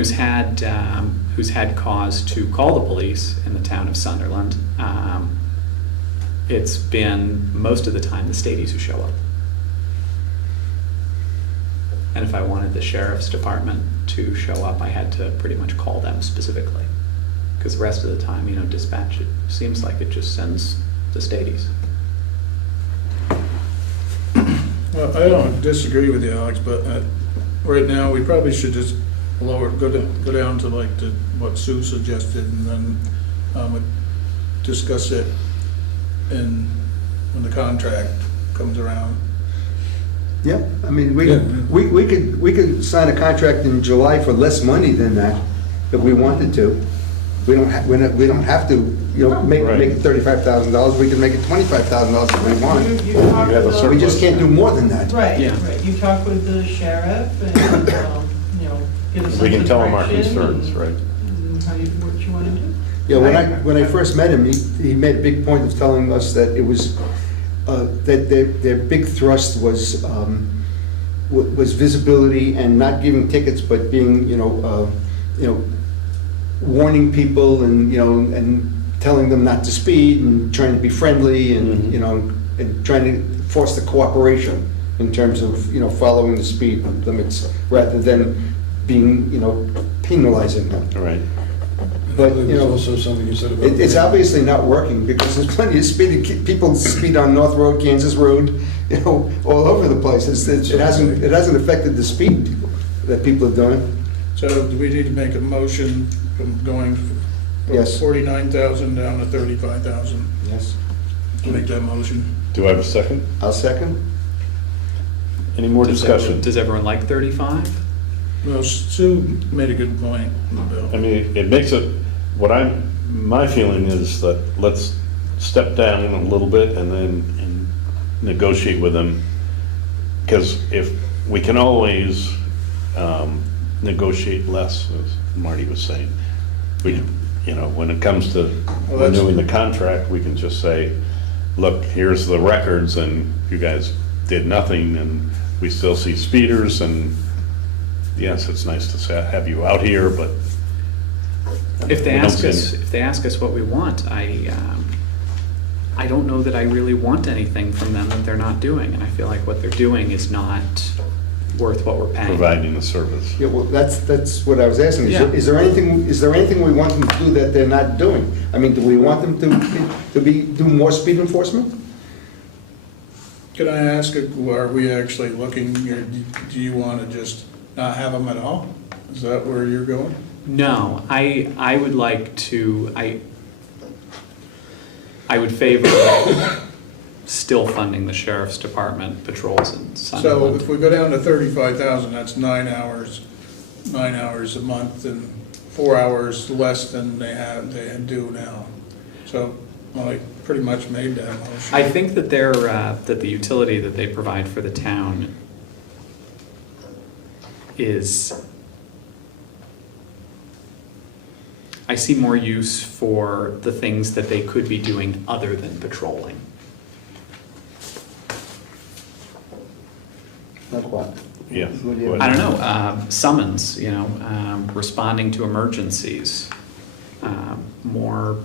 who's had cause to call the police in the town of Sunderland, it's been most of the time the stadies who show up. And if I wanted the sheriff's department to show up, I had to pretty much call them specifically. Because the rest of the time, dispatch, it seems like it just sends the stadies. Well, I don't disagree with you, Alex, but right now, we probably should just go down to like what Sue suggested, and then discuss it when the contract comes around. Yeah, I mean, Yeah. we could sign a contract in July for less money than that, if we wanted to. We don't have to, make Right. it $35,000, we can make it $25,000 if we want. You talk You have a with the- surplus. We just can't do more than that. Right, Yeah. right. You talk with the sheriff and, get a sense of We can tell them our direction concerns, and- right? and what you want to do. Yeah, when I first met him, he made a big point of telling us that it was, that their big thrust was visibility and not giving tickets, but being, warning people and, and telling them not to speed and trying to be friendly and, Mhm. and trying to foster cooperation in terms of, following the speed limits rather than being, penalizing them. All right. But, There's also something you said about. It's obviously not working because there's plenty of speed, people speed on North Road, Kansas Road, all over the place. It hasn't affected the speed that people are doing. So do we need to make a motion from going from Yes. 49,000 down to 35,000? Yes. Make that motion. Do I have a second? I'll second. Any more Does discussion? Does everyone like 35? Well, Sue made a good point, Bill. I mean, it makes it, my feeling is that let's step down a little bit and then negotiate with them. Because if, we can always negotiate less, as Marty was saying. When it comes to Well, that's- renewing the contract, we can just say, look, here's the records and you guys did nothing and we still see speeders and yes, it's nice to have you out here, but. If they we don't ask see us, any- if they ask us what we want, I don't know that I really want anything from them that they're not doing, and I feel like what they're doing is not worth what we're paying. Providing the service. Yeah, well, that's what I was asking. Yeah. Is there anything we want them to do that they're not doing? I mean, do we want them do more speed enforcement? Can I ask, are we actually looking, or do you want to just not have them at all? Is that where you're going? No, I would like to, I would favor still funding the sheriff's department patrols in So Sunderland. if we go down to 35,000, that's 9 hours a month and 4 hours less than they do now. So, well, I pretty much made that motion. I think that that the utility that they provide for the town is, I see more use for the things that they could be doing other than patrolling. Like what? Yeah. What do you- I don't know, summons, responding to emergencies, more.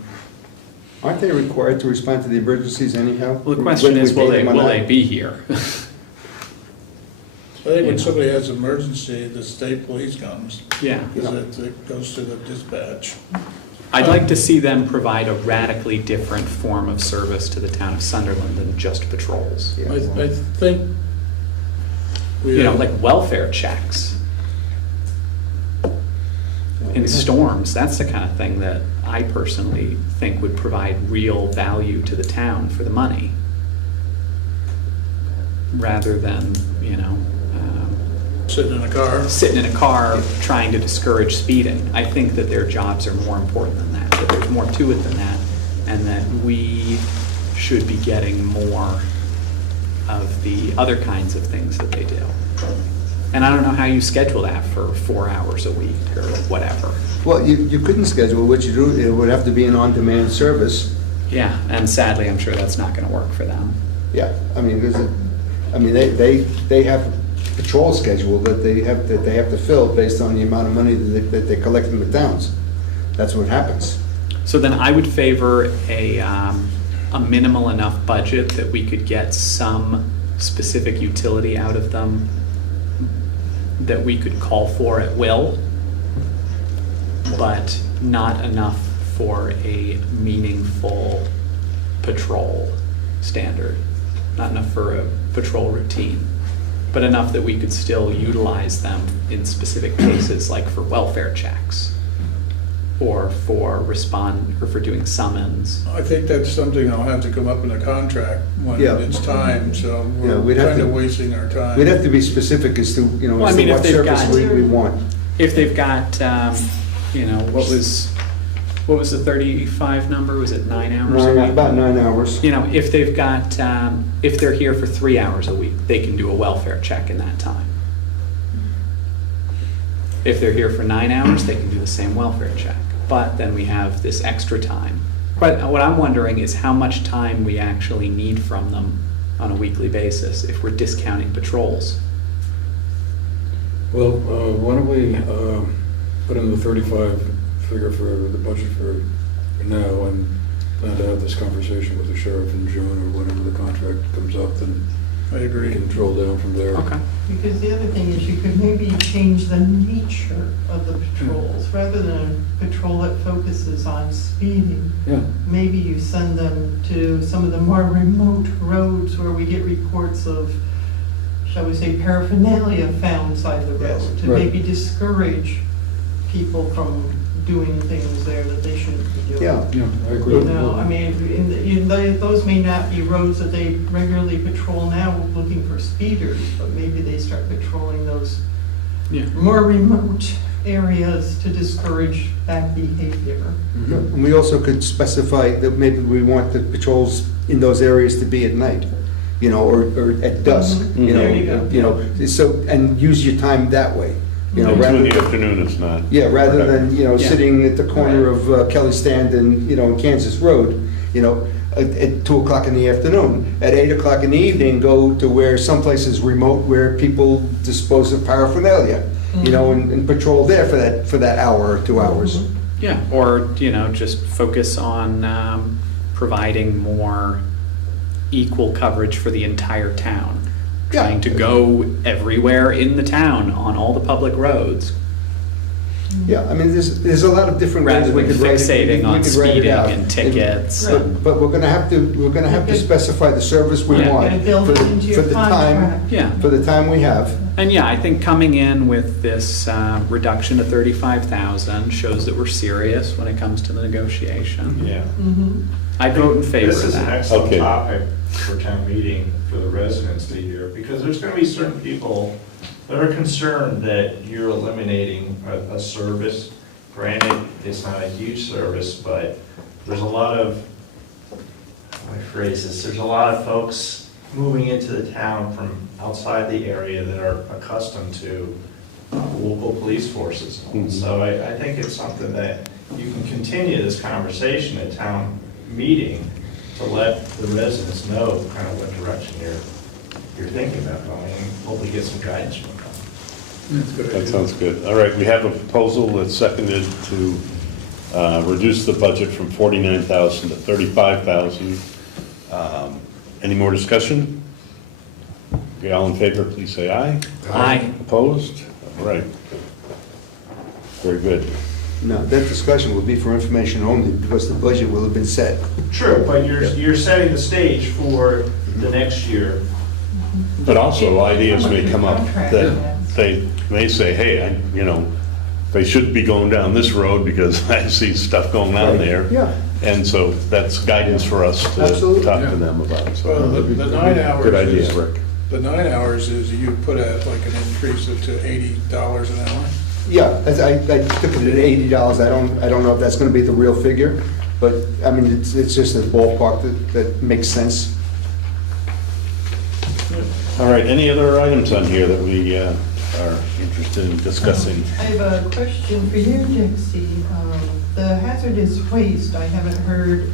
Aren't they required to respond to the emergencies anyhow? Well, the question Whether is, we will pay they, them or will not? they be here? I think when somebody has an emergency, the state police comes, Yeah. because it goes to the dispatch. I'd like to see them provide a radically different form of service to the town of Sunderland than just patrols. Yeah. I think we Like welfare checks in storms, that's the kind of thing that I personally think would provide real value to the town for the money. Rather than, sitting in a car. sitting in a car trying to discourage speeding. I think that their jobs are more important than that there's more to it than that, and that we should be getting more of the other kinds of things that they do. And I don't know how you schedule that for 4 hours a week or whatever. Well, you couldn't schedule, what you do, it would have to be an on-demand service. Yeah, and sadly, I'm sure that's not gonna work for them. Yeah, I mean, they have a patrol schedule that they have to fill based on the amount of money that they collect from the towns. That's what happens. So then I would favor a minimal enough budget that we could get some specific utility out of them that we could call for at will, but not enough for a meaningful patrol standard, not enough for a patrol routine, but enough that we could still utilize them in specific cases, like for welfare checks, or for doing summons. I think that's something that'll have to come up in the contract when Yeah. it's time, so Yeah, we're we'd have kind of to- wasting our time. We'd have to be specific as to, Well, I as mean, to if what they've service got- we want. If they've got, what was the 35 number? Was it 9 hours a week? About 9 hours. If they've got, if they're here for 3 hours a week, they can do a welfare check in that time. If they're here for 9 hours, they can do the same welfare check. But then we have this extra time. But what I'm wondering is how much time we actually need from them on a weekly basis if we're discounting patrols. Well, why don't we put in the 35 figure for the budget for now, and plan to have this conversation with the sheriff in June or whenever the contract comes up, then I we agree. can drill down from there. Okay. Because the other thing is you could maybe change the nature of the patrols, rather than a patrol that focuses on speeding. Yeah. Maybe you send them to some of the more remote roads where we get reports of, shall we say, paraphernalia found side the road, Yes. to Right. maybe discourage people from doing things there that they shouldn't be doing. Yeah. Yeah, I agree. You know, I mean, those may not be roads that they regularly patrol now looking for speeders, but maybe they start patrolling those Yeah. more remote areas to discourage bad behavior. Yeah, and we also could specify that maybe we want the patrols in those areas to be at night, or at dusk, Mhm. There you go. So, and use your time that way, And two rather in the afternoon, it's not. Yeah, rather than, Yeah. sitting at the corner of Kelly Stand and, Kansas Road, at 2 o'clock in the afternoon. At 8 o'clock in the evening, go to where someplace is remote where people dispose of paraphernalia, and patrol there for that hour or 2 hours. Yeah, or, just focus on providing more equal coverage for the entire town. Yeah. Trying to go everywhere in the town on all the public roads, Yeah, I mean, there's a lot of different ways rather we than could write it. fixating on We could write it speeding out. and tickets. But we're gonna have to specify the service we Yeah. want And build for it the into your for the time, contract. Yeah. for the time we have. And yeah, I think coming in with this reduction to 35,000 shows that we're serious when it comes to the negotiation. Yeah. Mhm. I vote in favor This of is an that. excellent Okay. topic for town meeting for the residents to hear, because there's gonna be certain people that are concerned that you're eliminating a service. Granted, it's not a huge service, but there's a lot of, how do I phrase this, there's a lot of folks moving into the town from outside the area that are accustomed to local police forces. Mhm. So I think it's something that you can continue this conversation at town meeting to let the residents know kind of what direction you're thinking about going, and hopefully get some guidance from them. That's a good That idea. sounds good. All right, we have a proposal that's seconded to reduce the budget from 49,000 to 35,000. Any more discussion? Okay, all in favor, please say aye. Aye. Opposed? All right. Very good. No, that discussion will be for information only, because the budget will have been set. True, but you're setting the stage for the next year. But also, ideas may come up Contract, that yes. they may say, hey, they should be going down this road because I see stuff going on there. Yeah. And so that's guidance for us to Absolutely. talk Yeah. to them about. Well, So the 9 hours good idea, is, Rick. the 9 hours is you put at like an increase of to $80 an hour. Yeah, I took it at $80. I don't know if that's gonna be the real figure, but, I mean, it's just a ballpark that makes sense. All right, any other items on here that we are interested in discussing. I have a question for you, Dixie. The hazardous waste, I haven't heard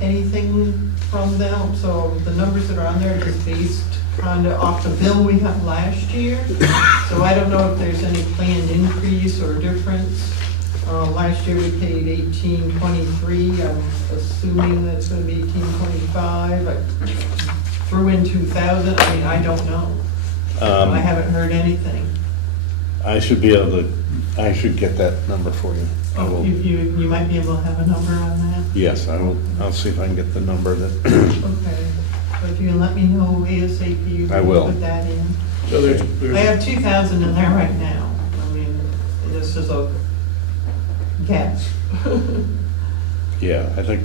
anything from them, so the numbers that are on there are just based kind of off the bill we had last year. So I don't know if there's any planned increase or difference. Last year we paid $18.23. I'm assuming that's gonna be $18.25. I threw in 2,000. I mean, I don't know. I haven't heard anything. I should be able to, I should get that number for you. I will, You might be able to have a number on that? yes, I will, I'll see if I can get the number that, Okay. So if you can let me know ASAP, you I can will. put that in. So there's, I have 2,000 in there right now. I mean, this is a guess. yeah, I think,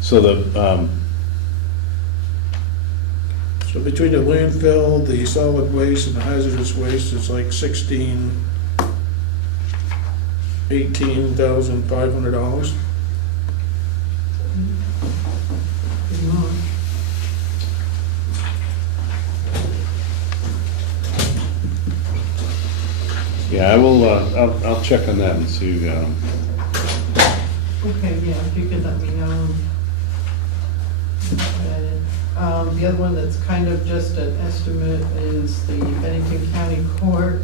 so the, so between the landfill, the solid waste and the hazardous waste, it's like $18,500. Pretty much. yeah, I will, I'll check on that and see, Okay, yeah, if you could let me know. The other one that's kind of just an estimate is the Bennington County Court.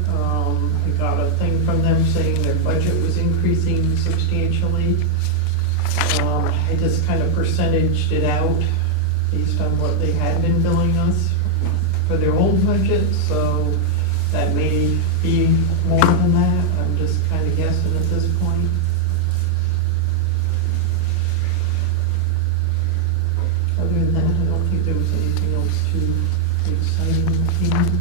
We got a thing from them saying their budget was increasing substantially. I just kind of percentaged it out based on what they had been billing us for their old budget, so that may be more than that. I'm just kind of guessing at this point. Other than that, I don't think there was anything else too exciting that came in.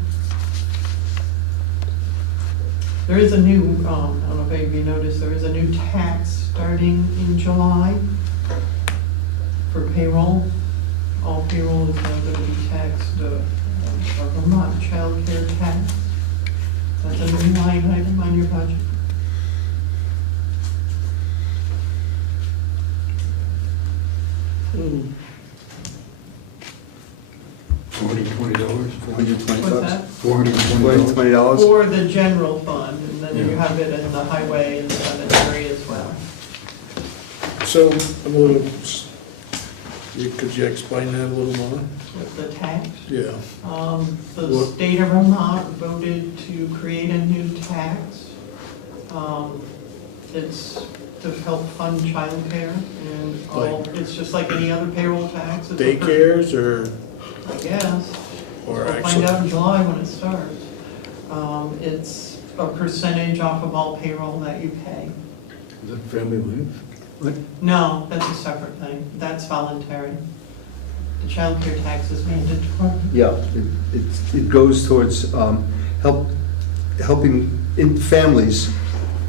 There is a new, I don't know if you noticed, there is a new tax starting in July for payroll. All payroll is now going to be taxed, a Vermont child care tax. That's a new line item on your budget. $420. $420. What's that? $420. $420. For the general fund, and then you have it in the highway and cemetery as well. So, I'm a little, could you explain that a little more? With the tax. Yeah. The What- state of Vermont voted to create a new tax. It's to help fund childcare and all, it's just like any other payroll tax. It's a per- Daycares or, I guess. or We'll find actually? out in July when it starts. It's a percentage off of all payroll that you pay. Is that family leave? What? No, that's a separate thing. That's voluntary. The child care tax is mandatory. Yeah, it goes towards helping in families,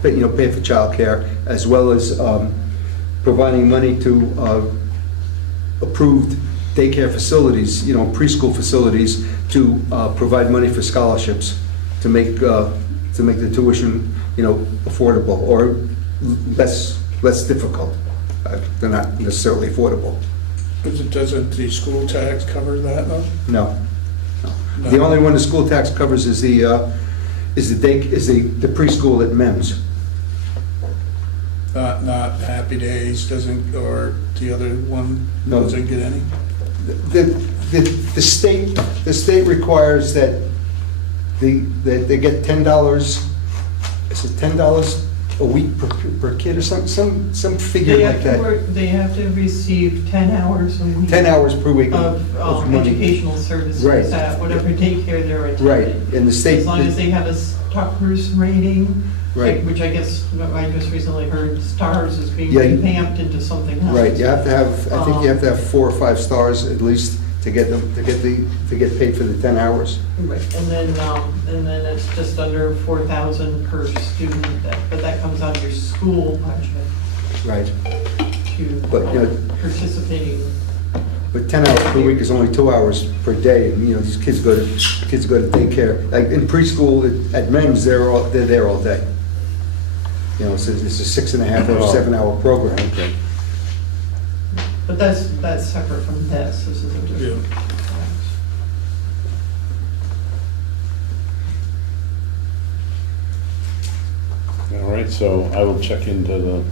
pay for childcare, as well as providing money to approved daycare facilities, preschool facilities, to provide money for scholarships to make the tuition, affordable or less difficult. They're not necessarily affordable. Doesn't the school tax cover that though? No. The only one the school tax covers is the preschool at MEMS. Not Happy Days doesn't, or the other one No. doesn't get any? The state requires that they get $10, is it $10 a week per kid or some figure They like have to that? work, they have to receive 10 hours a week. 10 hours per week Of of money. educational services Right. at whatever daycare they're attending. Right, and the state. As long as they have a Tucker's rating, Right. which I guess, I just recently heard STARS is being Yeah. revamped into something else. Right, you have to have, I think you have to have 4 or 5 stars at least to get paid for the 10 hours. Right, and then it's just under 4,000 per student, but that comes out of your school budget Right. to But, participating. But 10 hours per week is only 2 hours per day, and, these kids go to daycare. Like in preschool at MEMS, they're there all day. It's a 6.5 or 7-hour program. okay. But that's separate from this is a different. Yeah. right, so I will check into the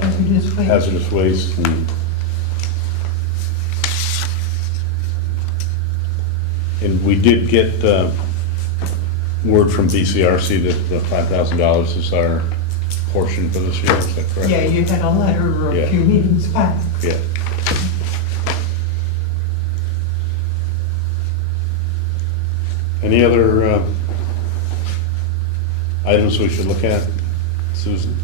Hazardous waste. hazardous waste and we did get word from BCRC that the $5,000 is our portion for this year, is that correct? Yeah, you had a letter a Yeah. few meetings back. Yeah. Any other items we should look at, Susan?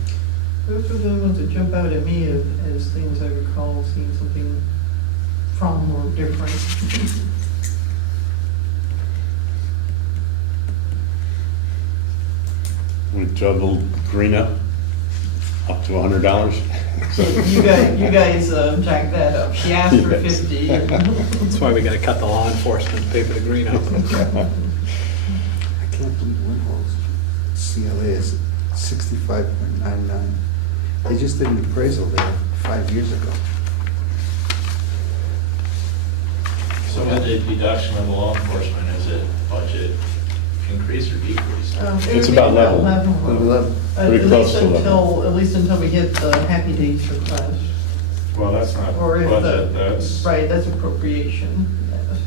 Those are the ones that jump out at me as things I recall seeing something from or different. We doubled green up to $100. You guys jacked that up. She asked for Yes. 50. That's why we gotta cut the law enforcement to pay for the green up. I can't believe Winhall's CLA is 65.99. They just did an appraisal there 5 years ago. So with the deduction of the law enforcement, is it budget increase or decrease? It would It's be about level. Pretty close to level. At least until we get the Happy Days request. Well, that's not Or if budget, the, that's. right, that's appropriation. Yes.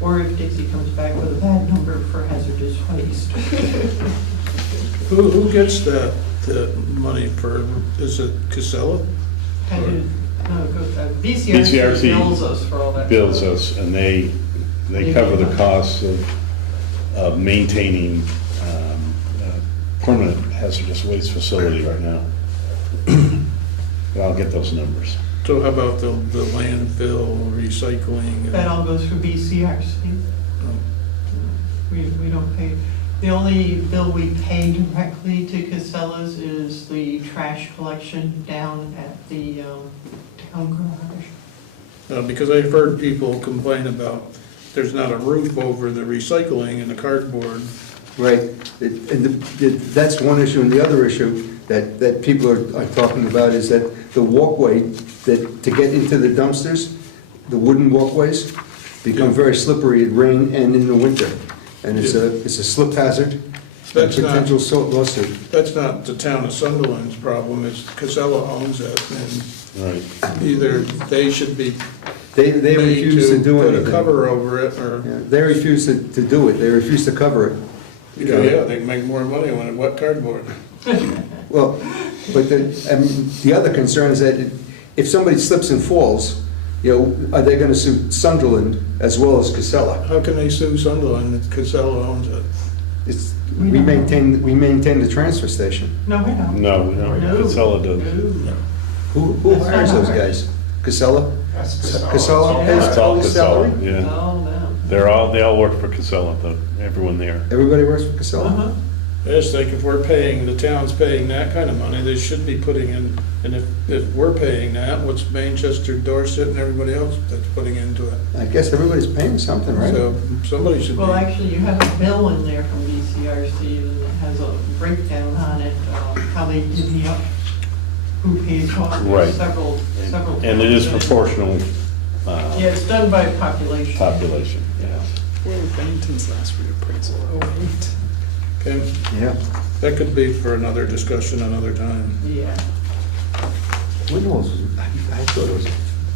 Or if Dixie comes back with a bad number for hazardous waste. Who gets that money for, is it Casella? Hazard- No, it goes, BCRC BCRC bills us for all that. Bills stuff. us, and they cover the costs of maintaining a permanent hazardous waste facility right now. But I'll get those numbers. So how about the landfill, recycling? That all goes through BCRC. Oh. We don't pay, the only bill we pay directly to Casella's is the trash collection down at the town garage. Because I've heard people complain about there's not a roof over the recycling and the cardboard. Right, that's one issue, and the other issue that people are talking about is that the walkway, that to get into the dumpsters, the wooden walkways, become very slippery in rain and in the winter, and it's a slip hazard, That's not- potential lawsuit. That's not the town of Sunderland's problem, it's Casella owns it, and Right. either they should be They made refuse to do put a anything. cover over it, or, Yeah, they refuse to do it, they refuse to cover it. yeah, they can make more money on it, wet cardboard. Well, but the other concern is that if somebody slips and falls, are they gonna sue Sunderland as well as Casella? How can they sue Sunderland if Casella owns it? We maintain the transfer station. No, we don't. No, we don't. No. Casella does. No. Who That's hires not those ours. guys? Casella? That's Casella. Casella Yeah. pays It's all all his Casella, salary? yeah. No, They all work for Casella, everyone there. Everybody works for no. Casella? Uh-huh. I just think if we're paying, the town's paying that kind of money, they should be putting in, and if we're paying that, what's Manchester, Dorset, and everybody else that's putting into it? I guess everybody's paying something, right? So somebody should be. Well, actually, you have a bill in there from BCRC and it has a breakdown on it, how they divvy up who pays what. There's Right. Several. And it is proportional Yeah, it's done by population. population, yeah. Where was Bennington's last reappraisal? 08? Okay, Yeah. that could be for another discussion another time. Yeah. When was, I thought it was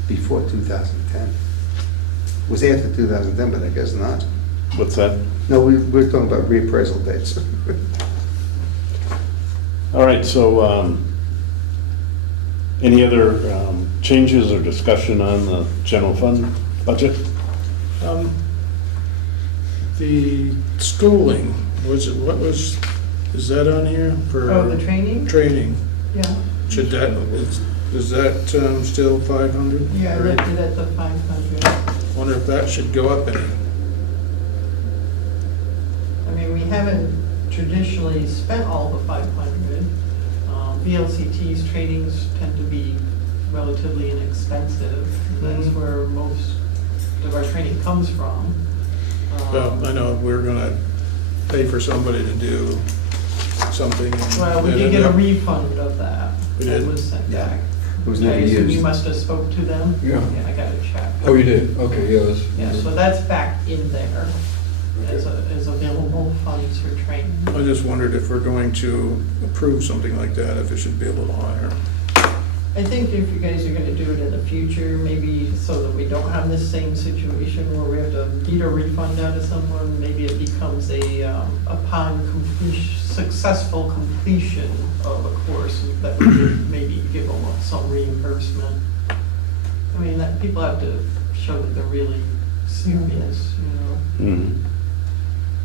before 2010. It was after 2010, but I guess not. What's that? No, we're talking about reappraisal dates. All right, so any other changes or discussion on the general fund budget? The schooling, is that on here for? Oh, the training? Training, Yeah. should that, is that still 500? Yeah, I left it at the 500. Wonder if that should go up any. I mean, we haven't traditionally spent all the 500. VLCT's trainings tend to be relatively inexpensive. That's Mhm. where most of our training comes from. Well, I know we're gonna pay for somebody to do something. and Well, we then did get end a up- refund of that. We That did? was sent Yeah. back. It was I never assume you used. must have spoke to them? Yeah. Yeah, I got to check. Oh, you did? Okay, yes. Yeah, so that's back in there. as available funds for training. I just wondered if we're going to approve something like that, if it should be a little higher. I think if you guys are gonna do it in the future, maybe so that we don't have this same situation where we have to get a refund out of someone, maybe it becomes upon successful completion of a course, that we could maybe give them some reimbursement. I mean, that people have to show that they're really serious, you know? Mhm.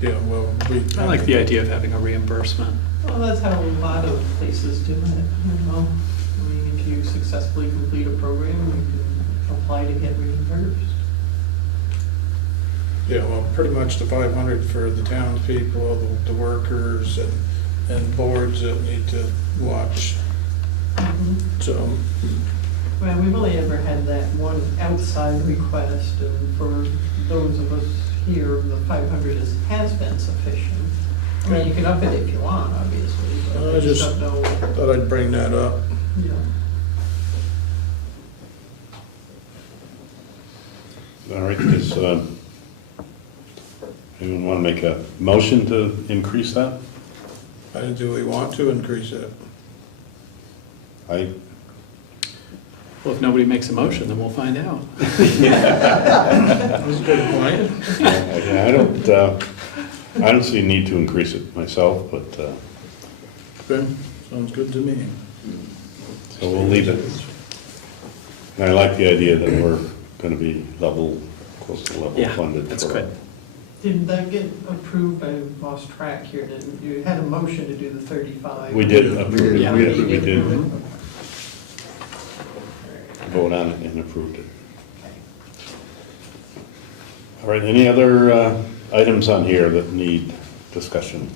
Yeah, well, I like the idea of having a reimbursement. Well, that's how a lot of places do it, you know? I mean, if you successfully complete a program, you can apply to get reimbursed. yeah, well, pretty much the 500 for the townspeople, the workers and boards that need to watch, so. Well, we've only ever had that one outside request, and for those of us here, the 500 has been sufficient. I mean, you can up it if you want, obviously, but I I just just don't know. thought I'd bring that up. Yeah. All right, does anyone want to make a motion to increase that? Do we want to increase it? I, Well, if nobody makes a motion, then we'll find out. That was a good point. I don't see a need to increase it myself, but, Okay, sounds good to me. so we'll leave it. And I like the idea that we're going to be close to level Yeah, funded. that's for- good. Did that get approved? I lost track here. You had a motion to do the 35. We did approve it, Yeah. we did approve it? vote on it and approved it. All right, any other items on here that need discussion?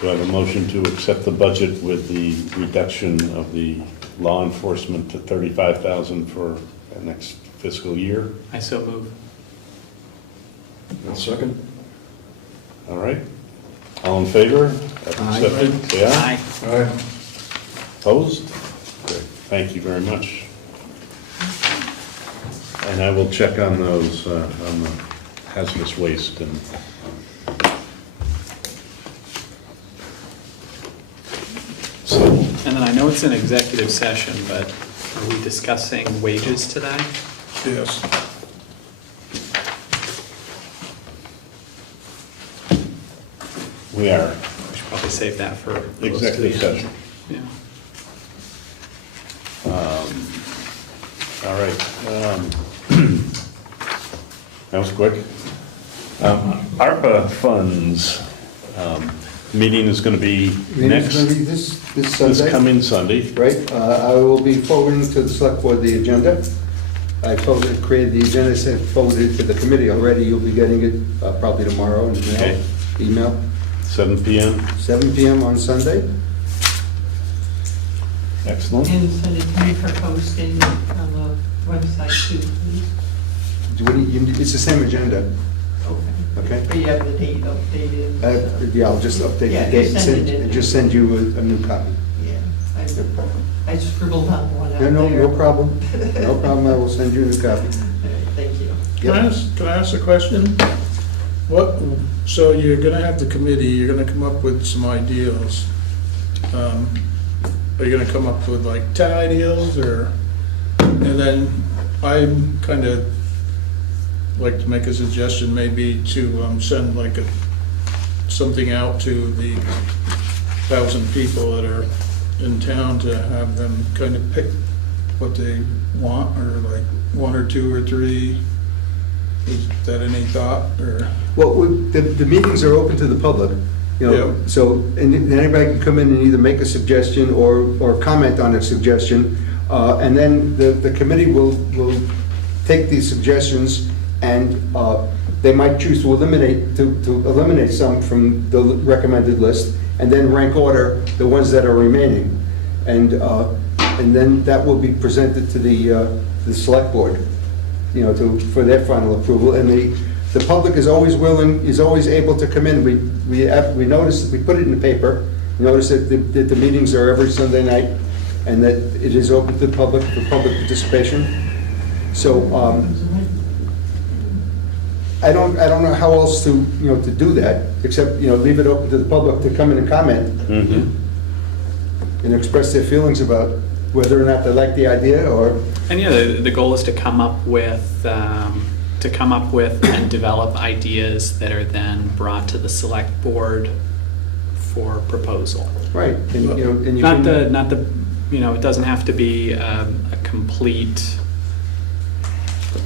Do I have a motion to accept the budget with the reduction of the law enforcement to 35,000 for the next fiscal year? I so move. I'll second. All right, all in favor? Accepted, say aye. Aye. Opposed? Great, thank you very much. And I will check on those, on the hazardous waste and. So, And then I know it's an executive session, but are we discussing wages today? Yes. we are We should probably save that for. close to the executive end. session. Yeah. All right. That was quick. ARPA funds, meeting is going to be Meeting's gonna be next, this Sunday. this coming Sunday. Right, I will be forwarding to the select board the agenda. I created the agenda, sent forwarded it to the committee already. You'll be getting it probably tomorrow in the Okay. mail, email. 7 PM. 7 PM on Sunday. Excellent. And send it to me for posting on the website too, please. It's the same agenda, Okay. okay? But you have the date updated. Yeah, I'll just update Yeah, the date just send it in. and just send you a new copy. Yeah, I scribbled on one out No, there. no problem. No problem, I will send you a new copy. All right, thank you. Can I ask a question? So you're gonna have the committee, you're gonna come up with some ideas. Are you gonna come up with like 10 ideas or, and then I'm kind of like to make a suggestion maybe to send like something out to the 1,000 people that are in town to have them kind of pick what they want, or like 1 or 2 or 3. Is that any thought, or? Well, the meetings are open to the public, you know, Yeah. so, and anybody can come in and either make a suggestion or comment on a suggestion, and then the committee will take these suggestions, and they might choose to eliminate some from the recommended list, and then rank order the ones that are remaining. And then that will be presented to the select board, you know, for their final approval. And the public is always willing, is always able to come in. We notice, we put it in the paper, notice that the meetings are every Sunday night, and that it is open to the public, for public participation. So, I don't know how else to, to do that, except, leave it open to the public to come in and comment Mhm. and express their feelings about whether or not they like the idea, or, And yeah, the goal is to come up with and develop ideas that are then brought to the select board for proposal. right, and, and you Not can... it doesn't have to be a complete,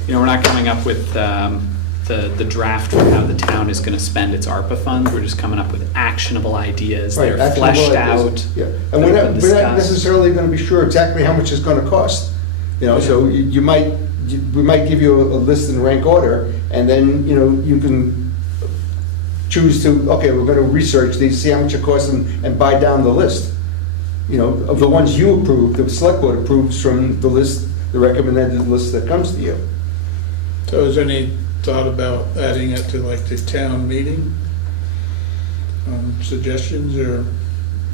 we're not coming up with the draft for how the town is gonna spend its ARPA funds. We're just coming up with actionable ideas that Right, are actionable fleshed ideas, out. yeah. that And have we're been not discussed. necessarily gonna be sure exactly how much it's gonna cost. So we might give you a list in rank order, and then, you can choose to, okay, we're gonna research these, see how much it costs, and buy down the list. Of the ones you approve, the select board approves from the list, the recommended list that comes to you. So is any thought about adding it to like the town meeting? Suggestions or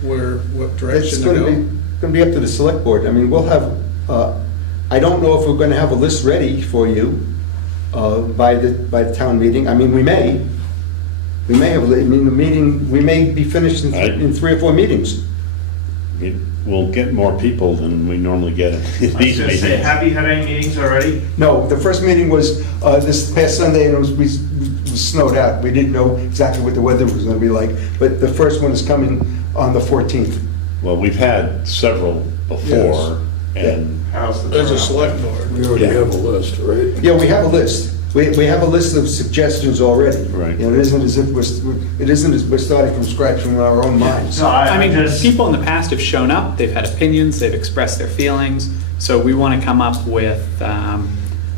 what It's direction to gonna go? be up to the select board. I mean, we'll have, I don't know if we're gonna have a list ready for you by the town meeting. I mean, we may. We may have, the meeting, we may be finished in 3 or 4 meetings. We'll get more people than we normally get in I was these gonna say, meetings. have you had any meetings already? No, the first meeting was this past Sunday, and we snowed out. We didn't know exactly what the weather was gonna be like, but the first one is coming on the 14th. Well, we've had several before, and How's the As a turnout? select board. We already Yeah. have a list, right? Yeah, we have a list. We have a list of suggestions already. Right. It isn't as if we're starting from scratch from our own minds. No, I mean, just, people in the past have shown up, they've had opinions, they've expressed their feelings, so we want to come up with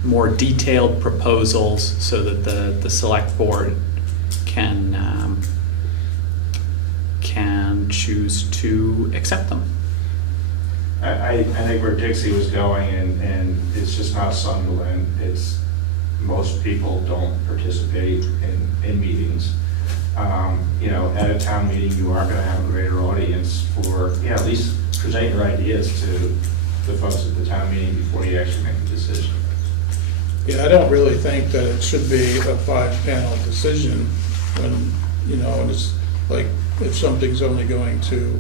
more detailed proposals so that the select board can choose to accept them. I think where Dixie was going, and it's just not Sunderland, it's, most people don't participate in meetings. At a town meeting, you are gonna have a greater audience for, at least present your ideas to the folks at the town meeting before you actually make a decision. Yeah, I don't really think that it should be a 5-panel decision when, and it's like, if something's only going to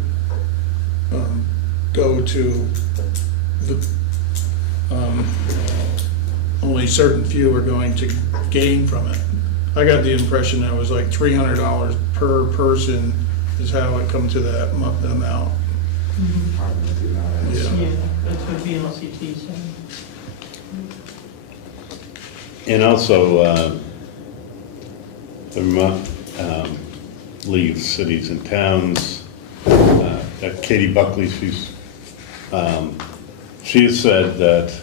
go to the, only certain few are going to gain from it. I got the impression that it was like $300 per person is how it come to that amount. Probably do that. Yeah. Yeah, that's what VLCT said. and also, the Vermont League of Cities and Towns, Katie Buckley, she has said that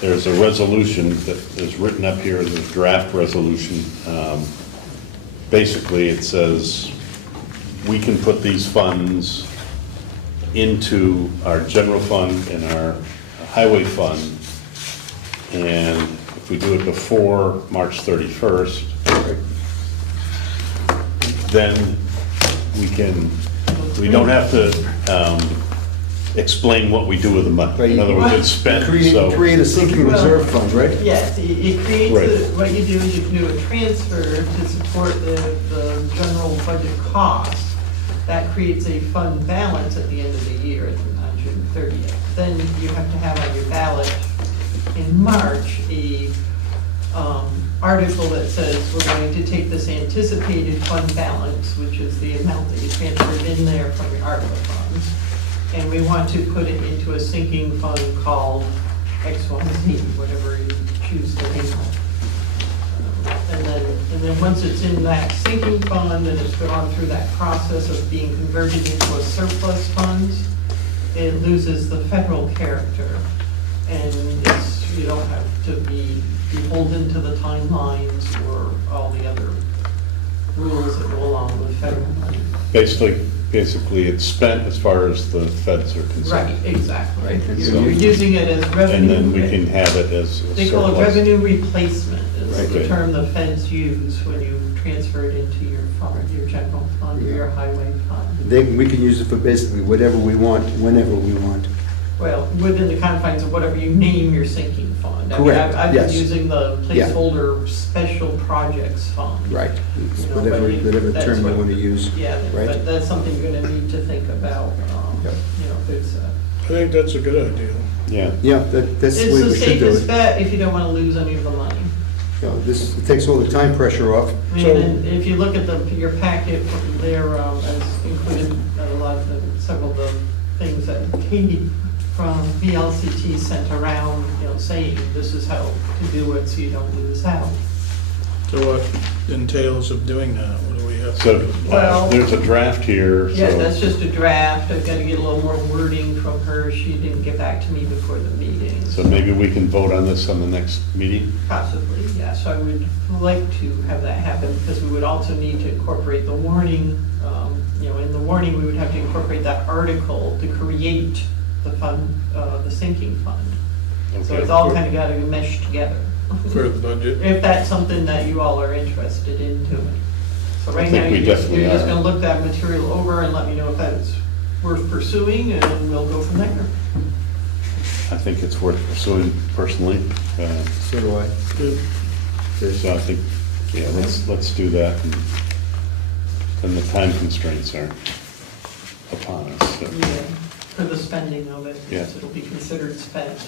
there's a resolution that is written up here, as a draft resolution. Basically, it says, we can put these funds into our general fund and our highway fund, and if we do it before March 31st, then we don't have to explain what we do with the money. In other words, it's spent, so. Create a sinking reserve fund, right? Yes, it creates, Right. what you do is you can do a transfer to support the general budget cost. That creates a fund balance at the end of the year, on June 30th. Then you have to have on your ballot in March a article that says we're going to take this anticipated fund balance, which is the amount that you transferred in there from your ARPA funds, and we want to put it into a sinking fund called XYZ, whatever you choose to name it. And then once it's in that sinking fund and it's gone through that process of being converted into a surplus fund, it loses the federal character. And you don't have to be beholden to the timelines or all the other rules that go along with federal money. Basically, it's spent as far as the feds are concerned. Right, exactly. Right. You're using it as revenue. And then we can have it as a They call it surplus. revenue replacement, Right. is the term the feds use when you transfer it into your fund, your general fund, or your highway fund. We can use it for basically whatever we want, whenever we want. Well, within the confines of whatever you name your sinking fund. fund. I mean, Correct, I've been yes. using the Yeah. placeholder special projects fund. Right, You know, whatever, but whatever that's term you what- want to use. Yeah, Right. but that's something you're gonna need to think about, Yep. you know, if it's, I think that's a good idea. Yeah, Yeah, that's the way we it's the should do safest it. bet if you don't wanna lose any of the money. You know, this, it takes all the time pressure off. I mean, So- and if you look at your packet there, as included a lot of several of the things that Katie from VLCT sent around, you know, saying this is how to do it so you don't lose out. So what entails of doing that? What do we have to so do? Well- there's a draft here, Yeah, so, that's just a draft. I've got to get a little more wording from her. She didn't get back to me before the meeting. so maybe we can vote on this on the next meeting? Possibly, yes. I would like to have that happen because we would also need to incorporate the warning. You know, in the warning, we would have to incorporate that article to create the fund, the sinking fund. So Okay. it's all kind of got to mesh together. For the budget? If that's something that you all are interested in doing. So I right think now, we you're definitely just are. going to look that material over and let me know if that's worth pursuing, and we'll go from there. I think it's worth pursuing personally. So do I. Good. So I think, yeah, let's do that. And the time constraints aren't upon us. so. Yeah, for the spending of it, Yeah. because it'll be considered spent,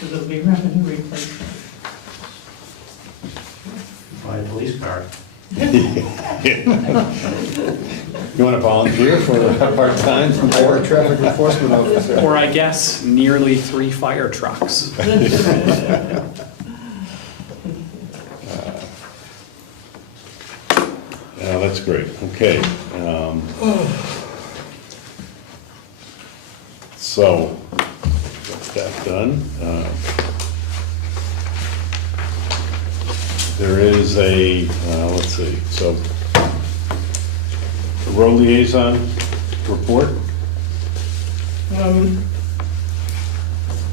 because it'll be revenue replacement. Buy a police car. You want to volunteer for a part-time? Or a traffic enforcement officer. Or I guess nearly 3 fire trucks. Yeah, that's great, okay. So, that's that done. There is a, let's see, so, road liaison report?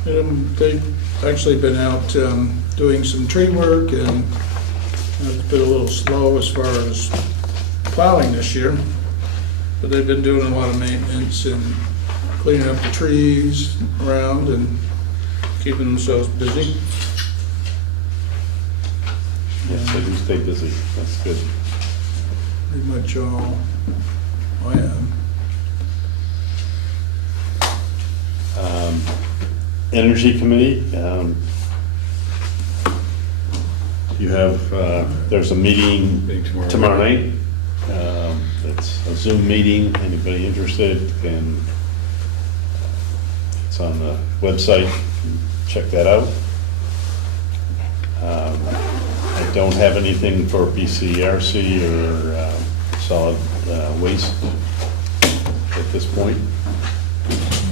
They've actually been out doing some tree work, and it's been a little slow as far as plowing this year, but they've been doing a lot of maintenance and cleaning up the trees around and keeping themselves busy. Yes, they do stay busy, that's good. Pretty much all I am. Energy Committee, you have, there's a meeting Meeting tomorrow night. It's a Zoom meeting, anybody interested can, it's on the website, check that out. I don't have anything for BCRC or solid waste at this point.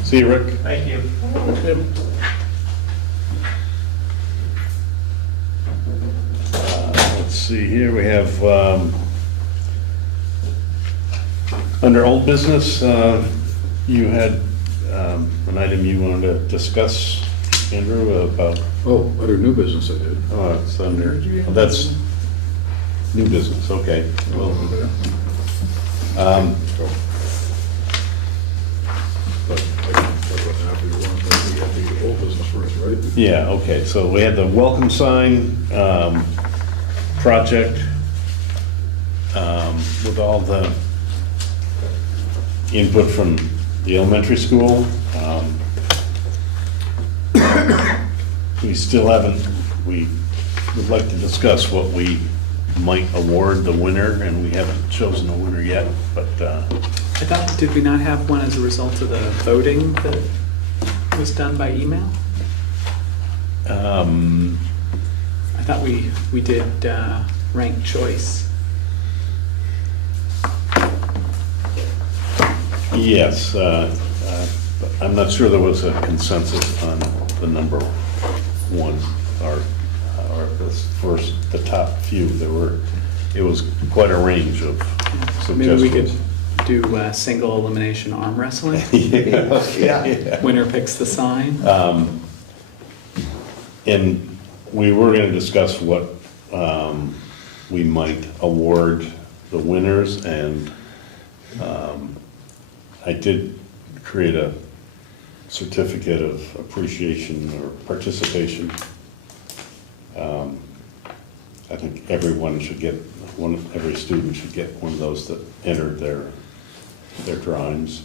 See you, Rick. Thank you. Yep. Let's see here, we have, under old business, you had an item you wanted to discuss, Andrew, about, Oh, under new business I did. oh, it's under, oh, that's new business, okay. Well, But I can talk about that after you want, but we have the old business first, right? yeah, okay, so we had the welcome sign project with all the input from the elementary school. We still haven't, we would like to discuss what we might award the winner, and we haven't chosen a winner yet, but I thought, did we not have one as a result of the voting that was done by email? I thought we did ranked choice. yes, but I'm not sure there was a consensus on the number one, or for the top few. It was quite a range of Maybe we suggestions. could do single elimination arm wrestling. Yeah, okay, yeah. Winner picks the sign. And we were gonna discuss what we might award the winners, and I did create a certificate of appreciation or participation I think everyone should get one, every student should get one of those that entered their drawings.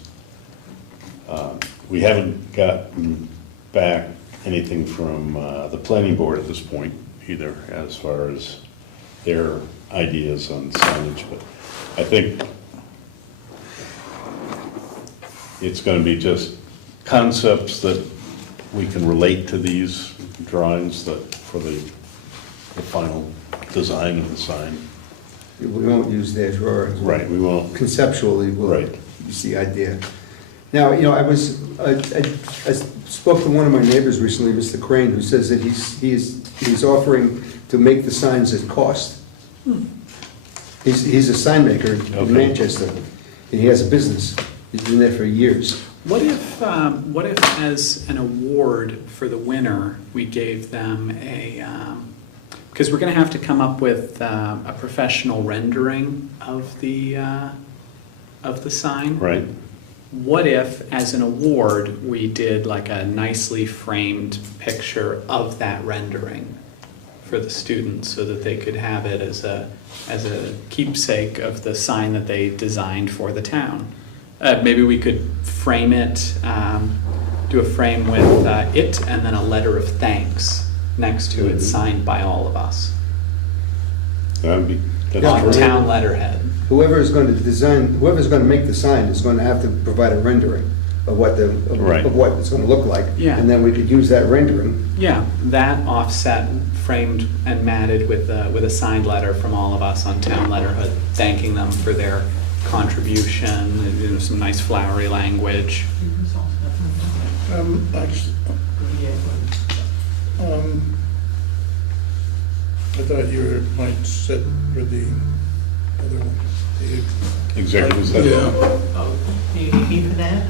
We haven't gotten back anything from the planning board at this point either, as far as their ideas on signage, but I think it's going to be just concepts that we can relate to these drawings that for the final design of the sign. We won't use their drawings. Right, we won't. Conceptually, we'll Right. use the idea. Now, you know, I spoke to one of my neighbors recently, Mr. Crane, who says that he's offering to make the signs at cost. He's a sign maker Okay. in Manchester, and he has a business. He's been there for years. What if as an award for the winner, we gave them because we're gonna have to come up with a professional rendering of the sign. Right. What if, as an award, we did like a nicely framed picture of that rendering for the students so that they could have it as a keepsake of the sign that they designed for the town? Maybe we could frame it, do a frame with it and then a letter of thanks next to it, signed by all of us. That'd be, that's Yeah. On terrific. town letterhead. Whoever's going to design, whoever's going to make the sign is going to have to provide a rendering of what Right. of what it's going to look like. Yeah. And then we could use that rendering. Yeah, that offset, framed and matted with a signed letter from all of us on town letterhead, thanking them for their contribution, you know, some nice flowery language. Actually, I thought you might sit for the other one. Executive session. Yeah. Oh, do you need me for that?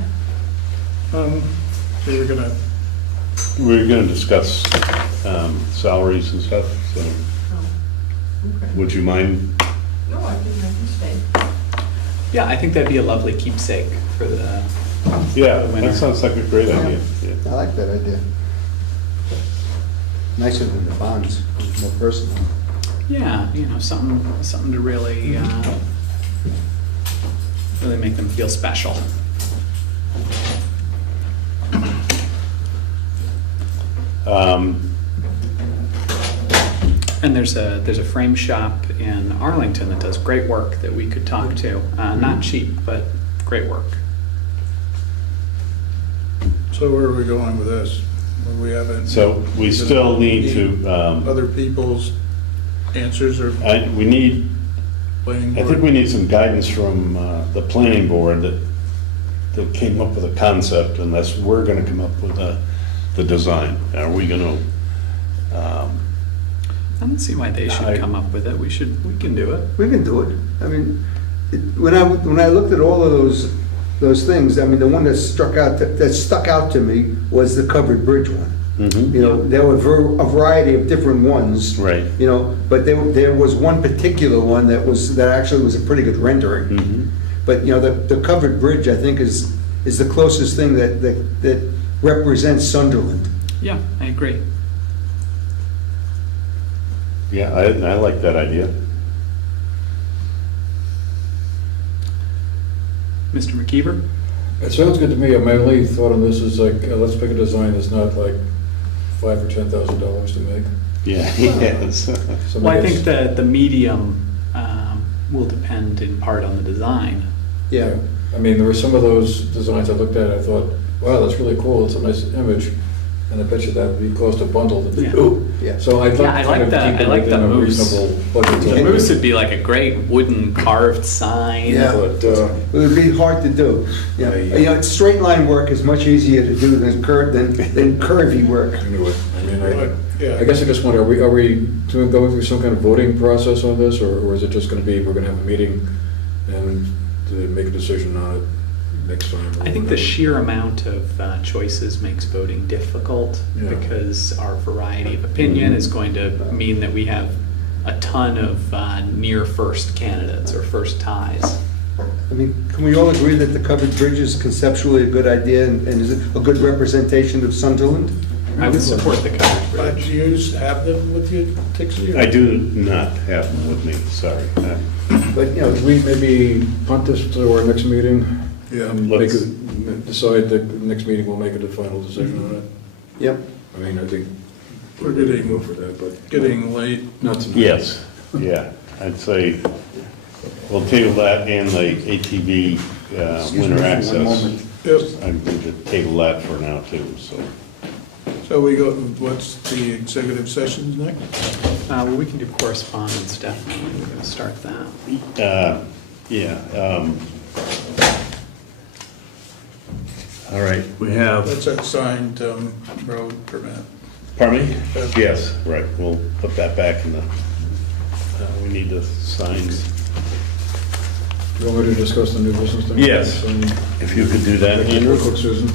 They were gonna, We're gonna discuss salaries and stuff, so Oh, okay. would you mind? No, I can stay. Yeah, I think that'd be a lovely keepsake for the Yeah, The winner. that sounds like a great idea. Yeah. I like that idea. Nicer than the bonds, more personal. yeah, you know, something to really really make them feel special. And there's a frame shop in Arlington that does great work that we could talk to. Not cheap, but great work. so where are we going with this? We haven't. So we still need to, Other people's answers or we need, planning I board? think we need some guidance from the planning board that came up with a concept, unless we're gonna come up with the design. Are we gonna, I don't see why they should come up with it. We can do it. We can do it. I mean, when I looked at all of those things, I mean, the one that stuck out to me was the covered bridge one. Mhm. You know, there were a variety of different ones. Right. You know, but there was one particular one that actually was a pretty good rendering. Mhm. But, you know, the covered bridge, I think, is the closest thing that represents Sunderland. Yeah, I agree. Yeah, I like that idea. Mr. McKeever? It sounds good to me. My only thought on this is like, let's pick a design that's not like $5,000 or $10,000 to make. Yeah, yes. So Well, I maybe think that the medium will depend in part on the design. Yeah. I mean, there were some of those designs I looked at, I thought, wow, that's really cool, it's a nice image, and I bet you that would be cost a bundle to Yeah. do. Yeah. So I'd Yeah, I like to like kind of that. keep I it like within the a moose. reasonable budget. The moose would be like a great wooden carved sign. Yeah. But, It would be hard to do. Yeah. Yeah. You know, straight line work is much easier to do than curvy work. anyway, I mean, Yeah. I guess I just wonder, are we going through some kind of voting process on this, or is it just gonna be, we're gonna have a meeting and to make a decision on it next time? or I think the whatever? sheer amount of choices makes voting difficult Yeah. because our variety of opinion is going to mean that we have a ton of near first candidates or first ties. I mean, can we all agree that the covered bridge is conceptually a good idea and is it a good representation of Sunderland? I would support the covered But bridge. do you have them with you, Tixie? or- I do not have them with me, sorry. But, you know, We maybe punt this to our next meeting? Yeah. And make Let's- decide that the next meeting we'll make a final decision on it? yep. I mean, I think We're go getting, for that, but getting late. not tonight. Yes, yeah, I'd say we'll table that and the ATV winter access. Yep. I'm going to table that for now too, so. So we go, what's the executive sessions next? Well, we can do correspondence, definitely, we're gonna start that. Yeah. All right, we have, That's that signed road permit. pardon me? Yes, right, we'll put that back in the, we need to sign, You want me to discuss the new business thing? Yes. if you could do that, Real Andrew. quick, Susan.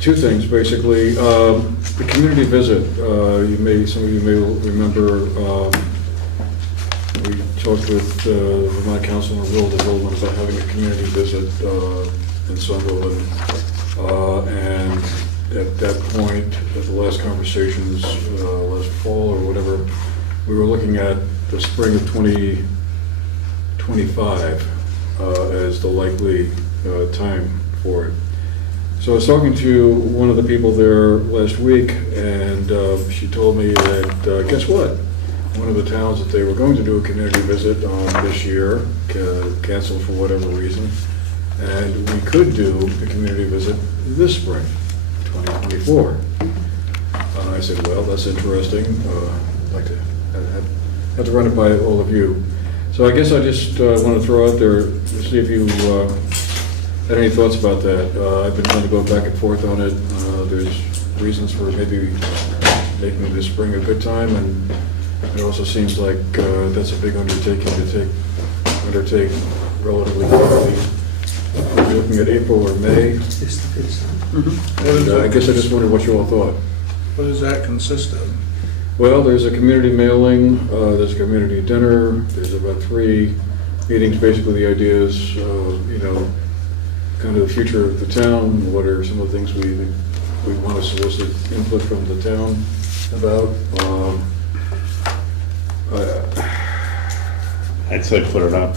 Two things, basically. The community visit, some of you may remember, we talked with Vermont Councilman Will DeVilman about having a community visit in Sunderland. And at that point, at the last conversations, last fall or whatever, we were looking at the spring of 2025 as the likely time for it. So I was talking to one of the people there last week, and she told me that, guess what? One of the towns that they were going to do a community visit on this year canceled for whatever reason, and we could do a community visit this spring, 2024. I said, well, that's interesting. I'd like to have to run it by all of you. So I guess I just want to throw out there, to see if you had any thoughts about that. I've been trying to go back and forth on it. There's reasons for maybe making this spring a good time, and it also seems like that's a big undertaking to undertake relatively quickly. We're looking at April or May. And, I guess I just wondered what you all thought. What does that consist of? Well, there's a community mailing, there's a community dinner, there's about 3 meetings. Basically, the idea is, kind of the future of the town, what are some of the things we want to solicit input from the town about. I'd say put it up.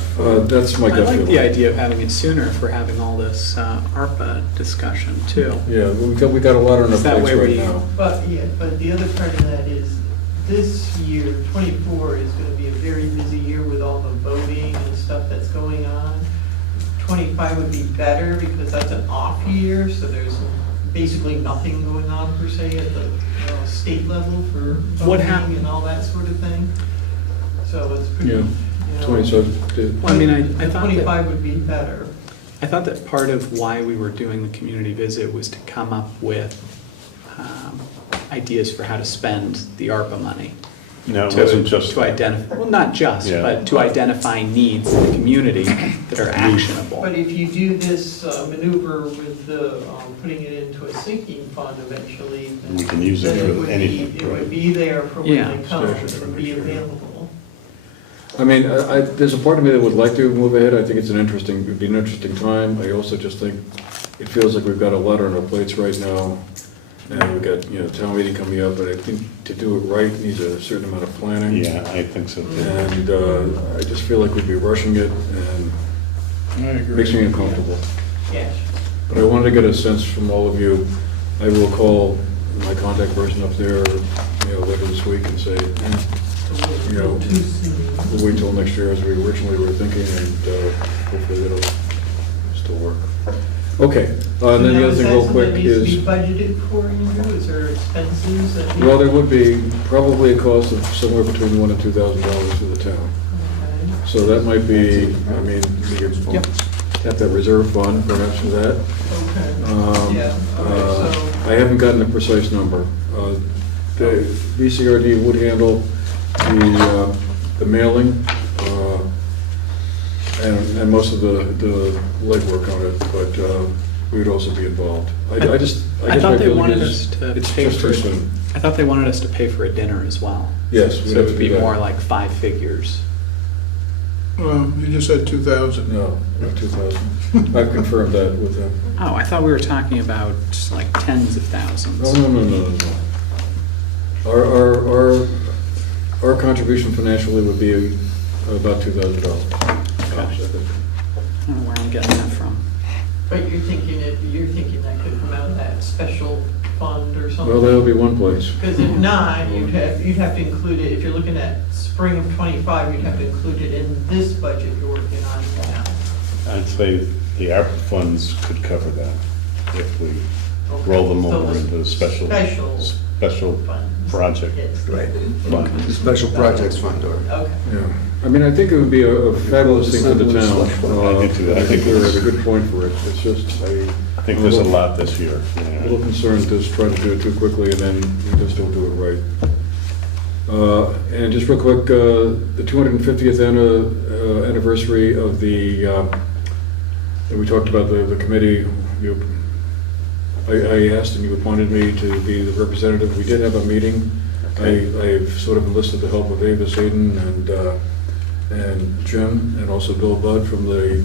That's my I gut like feeling. the idea of having it sooner if we're having all this ARPA discussion too. Yeah, we got a lot on our That plates way right we- now. But, yeah, but the other part of that is, this year, '24 is gonna be a very busy year with all the voting and stuff that's going on. '25 would be better because that's an off year, so there's basically nothing going on per se at the state level for What voting hap- and all that sort of thing. So it's pretty, Yeah. you know. 20, so, Well, I mean, I thought that, 25 would be better. I thought that part of why we were doing the community visit was to come up with ideas for how to spend the ARPA money. No, it To- wasn't just To that. identify, well, not just, Yeah. but to identify needs in the community that are actionable. But if you do this maneuver with the, putting it into a sinking fund eventually, then. We can use it then for would be- anything, It would right. be there for when Yeah. they come, Sure, it sure, would be sure. available. I mean, there's a part of me that would like to move ahead. I think it'd be an interesting time. I also just think it feels like we've got a lot on our plates right now. And we've got, town meeting coming up, but I think to do it right needs a certain amount of planning. Yeah, I think so too. And I just feel like we'd be rushing it, and I it agree. makes me uncomfortable. Yes. But I wanted to get a sense from all of you. I will call my contact person up there, later this week and say, You know, Too soon. we'll wait till next year as we originally were thinking, and hopefully that'll still work. Okay, and then the other thing real quick Is is, that something that needs to be budgeted for, Andrew? Is there expenses that? need- well, there would be probably a cost of somewhere between $1,000 and $2,000 to the town. Okay. So that might be, we could tap that reserve fund perhaps for that. Okay. Yeah, all right, so. I haven't gotten a precise number. The VCRD would handle the mailing and most of the legwork on it, but we would also be involved. I guess I thought my they feeling wanted is us to it's pay just for, too soon. I thought they wanted us to pay for a dinner as well. Yes, we'd So have it to would do be that. more like 5 figures. Well, you just said 2,000. No, not 2,000. I've confirmed that with them. Oh, I thought we were talking about like tens of thousands. No. Our contribution financially would be about $2,000. I don't know where I'm getting that from. But you're thinking that could come out of that special fund or something? Well, that'll be one place. Because if not, you'd have to include it, if you're looking at spring of '25, you'd have to include it in this budget you're working on now. I'd say the ARPA funds could cover that if we Okay. roll them So over the into special funds. project Yes. Right. fund. The Special Projects Fund, or... Okay. Yeah, I mean, I think it would be a fabulous thing for the town. I do too. I think they're at a good point for it. It's just, I think there's a lot this year. a Yeah. little concerned to try to do it too quickly and then we just don't do it right. And just real quick, the 250th anniversary of that we talked about the committee, I asked and you appointed me to be the representative. We did have a meeting. I've sort of enlisted the help of Avis Hayden and Jim, and also Bill Budd from the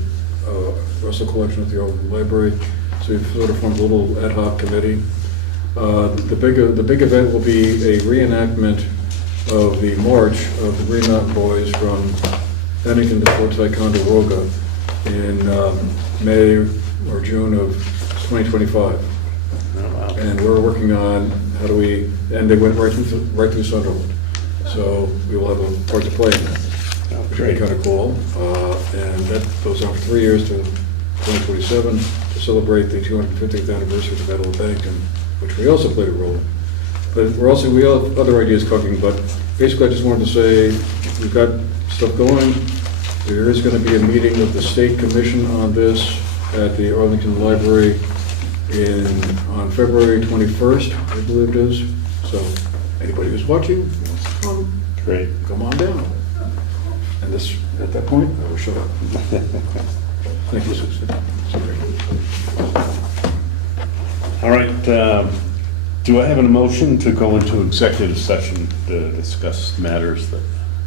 Russell Collection at the Old Library. So we've sort of formed a little ad hoc committee. The big event will be a reenactment of the march of the Green Mountain Boys from Bennington to Fort Ticonderoga in May or June of 2025. Oh, wow. And we're working on how do we, and they went right through Sunderland. So we will have a part to play in that, Oh, which will be great. kind of cool. And that goes on for 3 years to 2027 to celebrate the 250th anniversary of the Battle of Bennington, which we also played a role in. But we have other ideas cooking, but basically I just wanted to say, we've got stuff going. There is going to be a meeting of the State Commission on this at the Arlington Library on February 21st, I believe it is. So anybody who's watching, wants to Great. come on down. And at that point, I will shut up. Thank you, Susan. All right, do I have an motion to go into executive session to discuss matters that,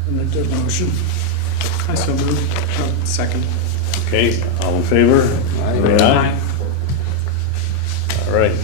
Make that motion. I so moved. Oh, second. okay, all in favor? Aye. All right.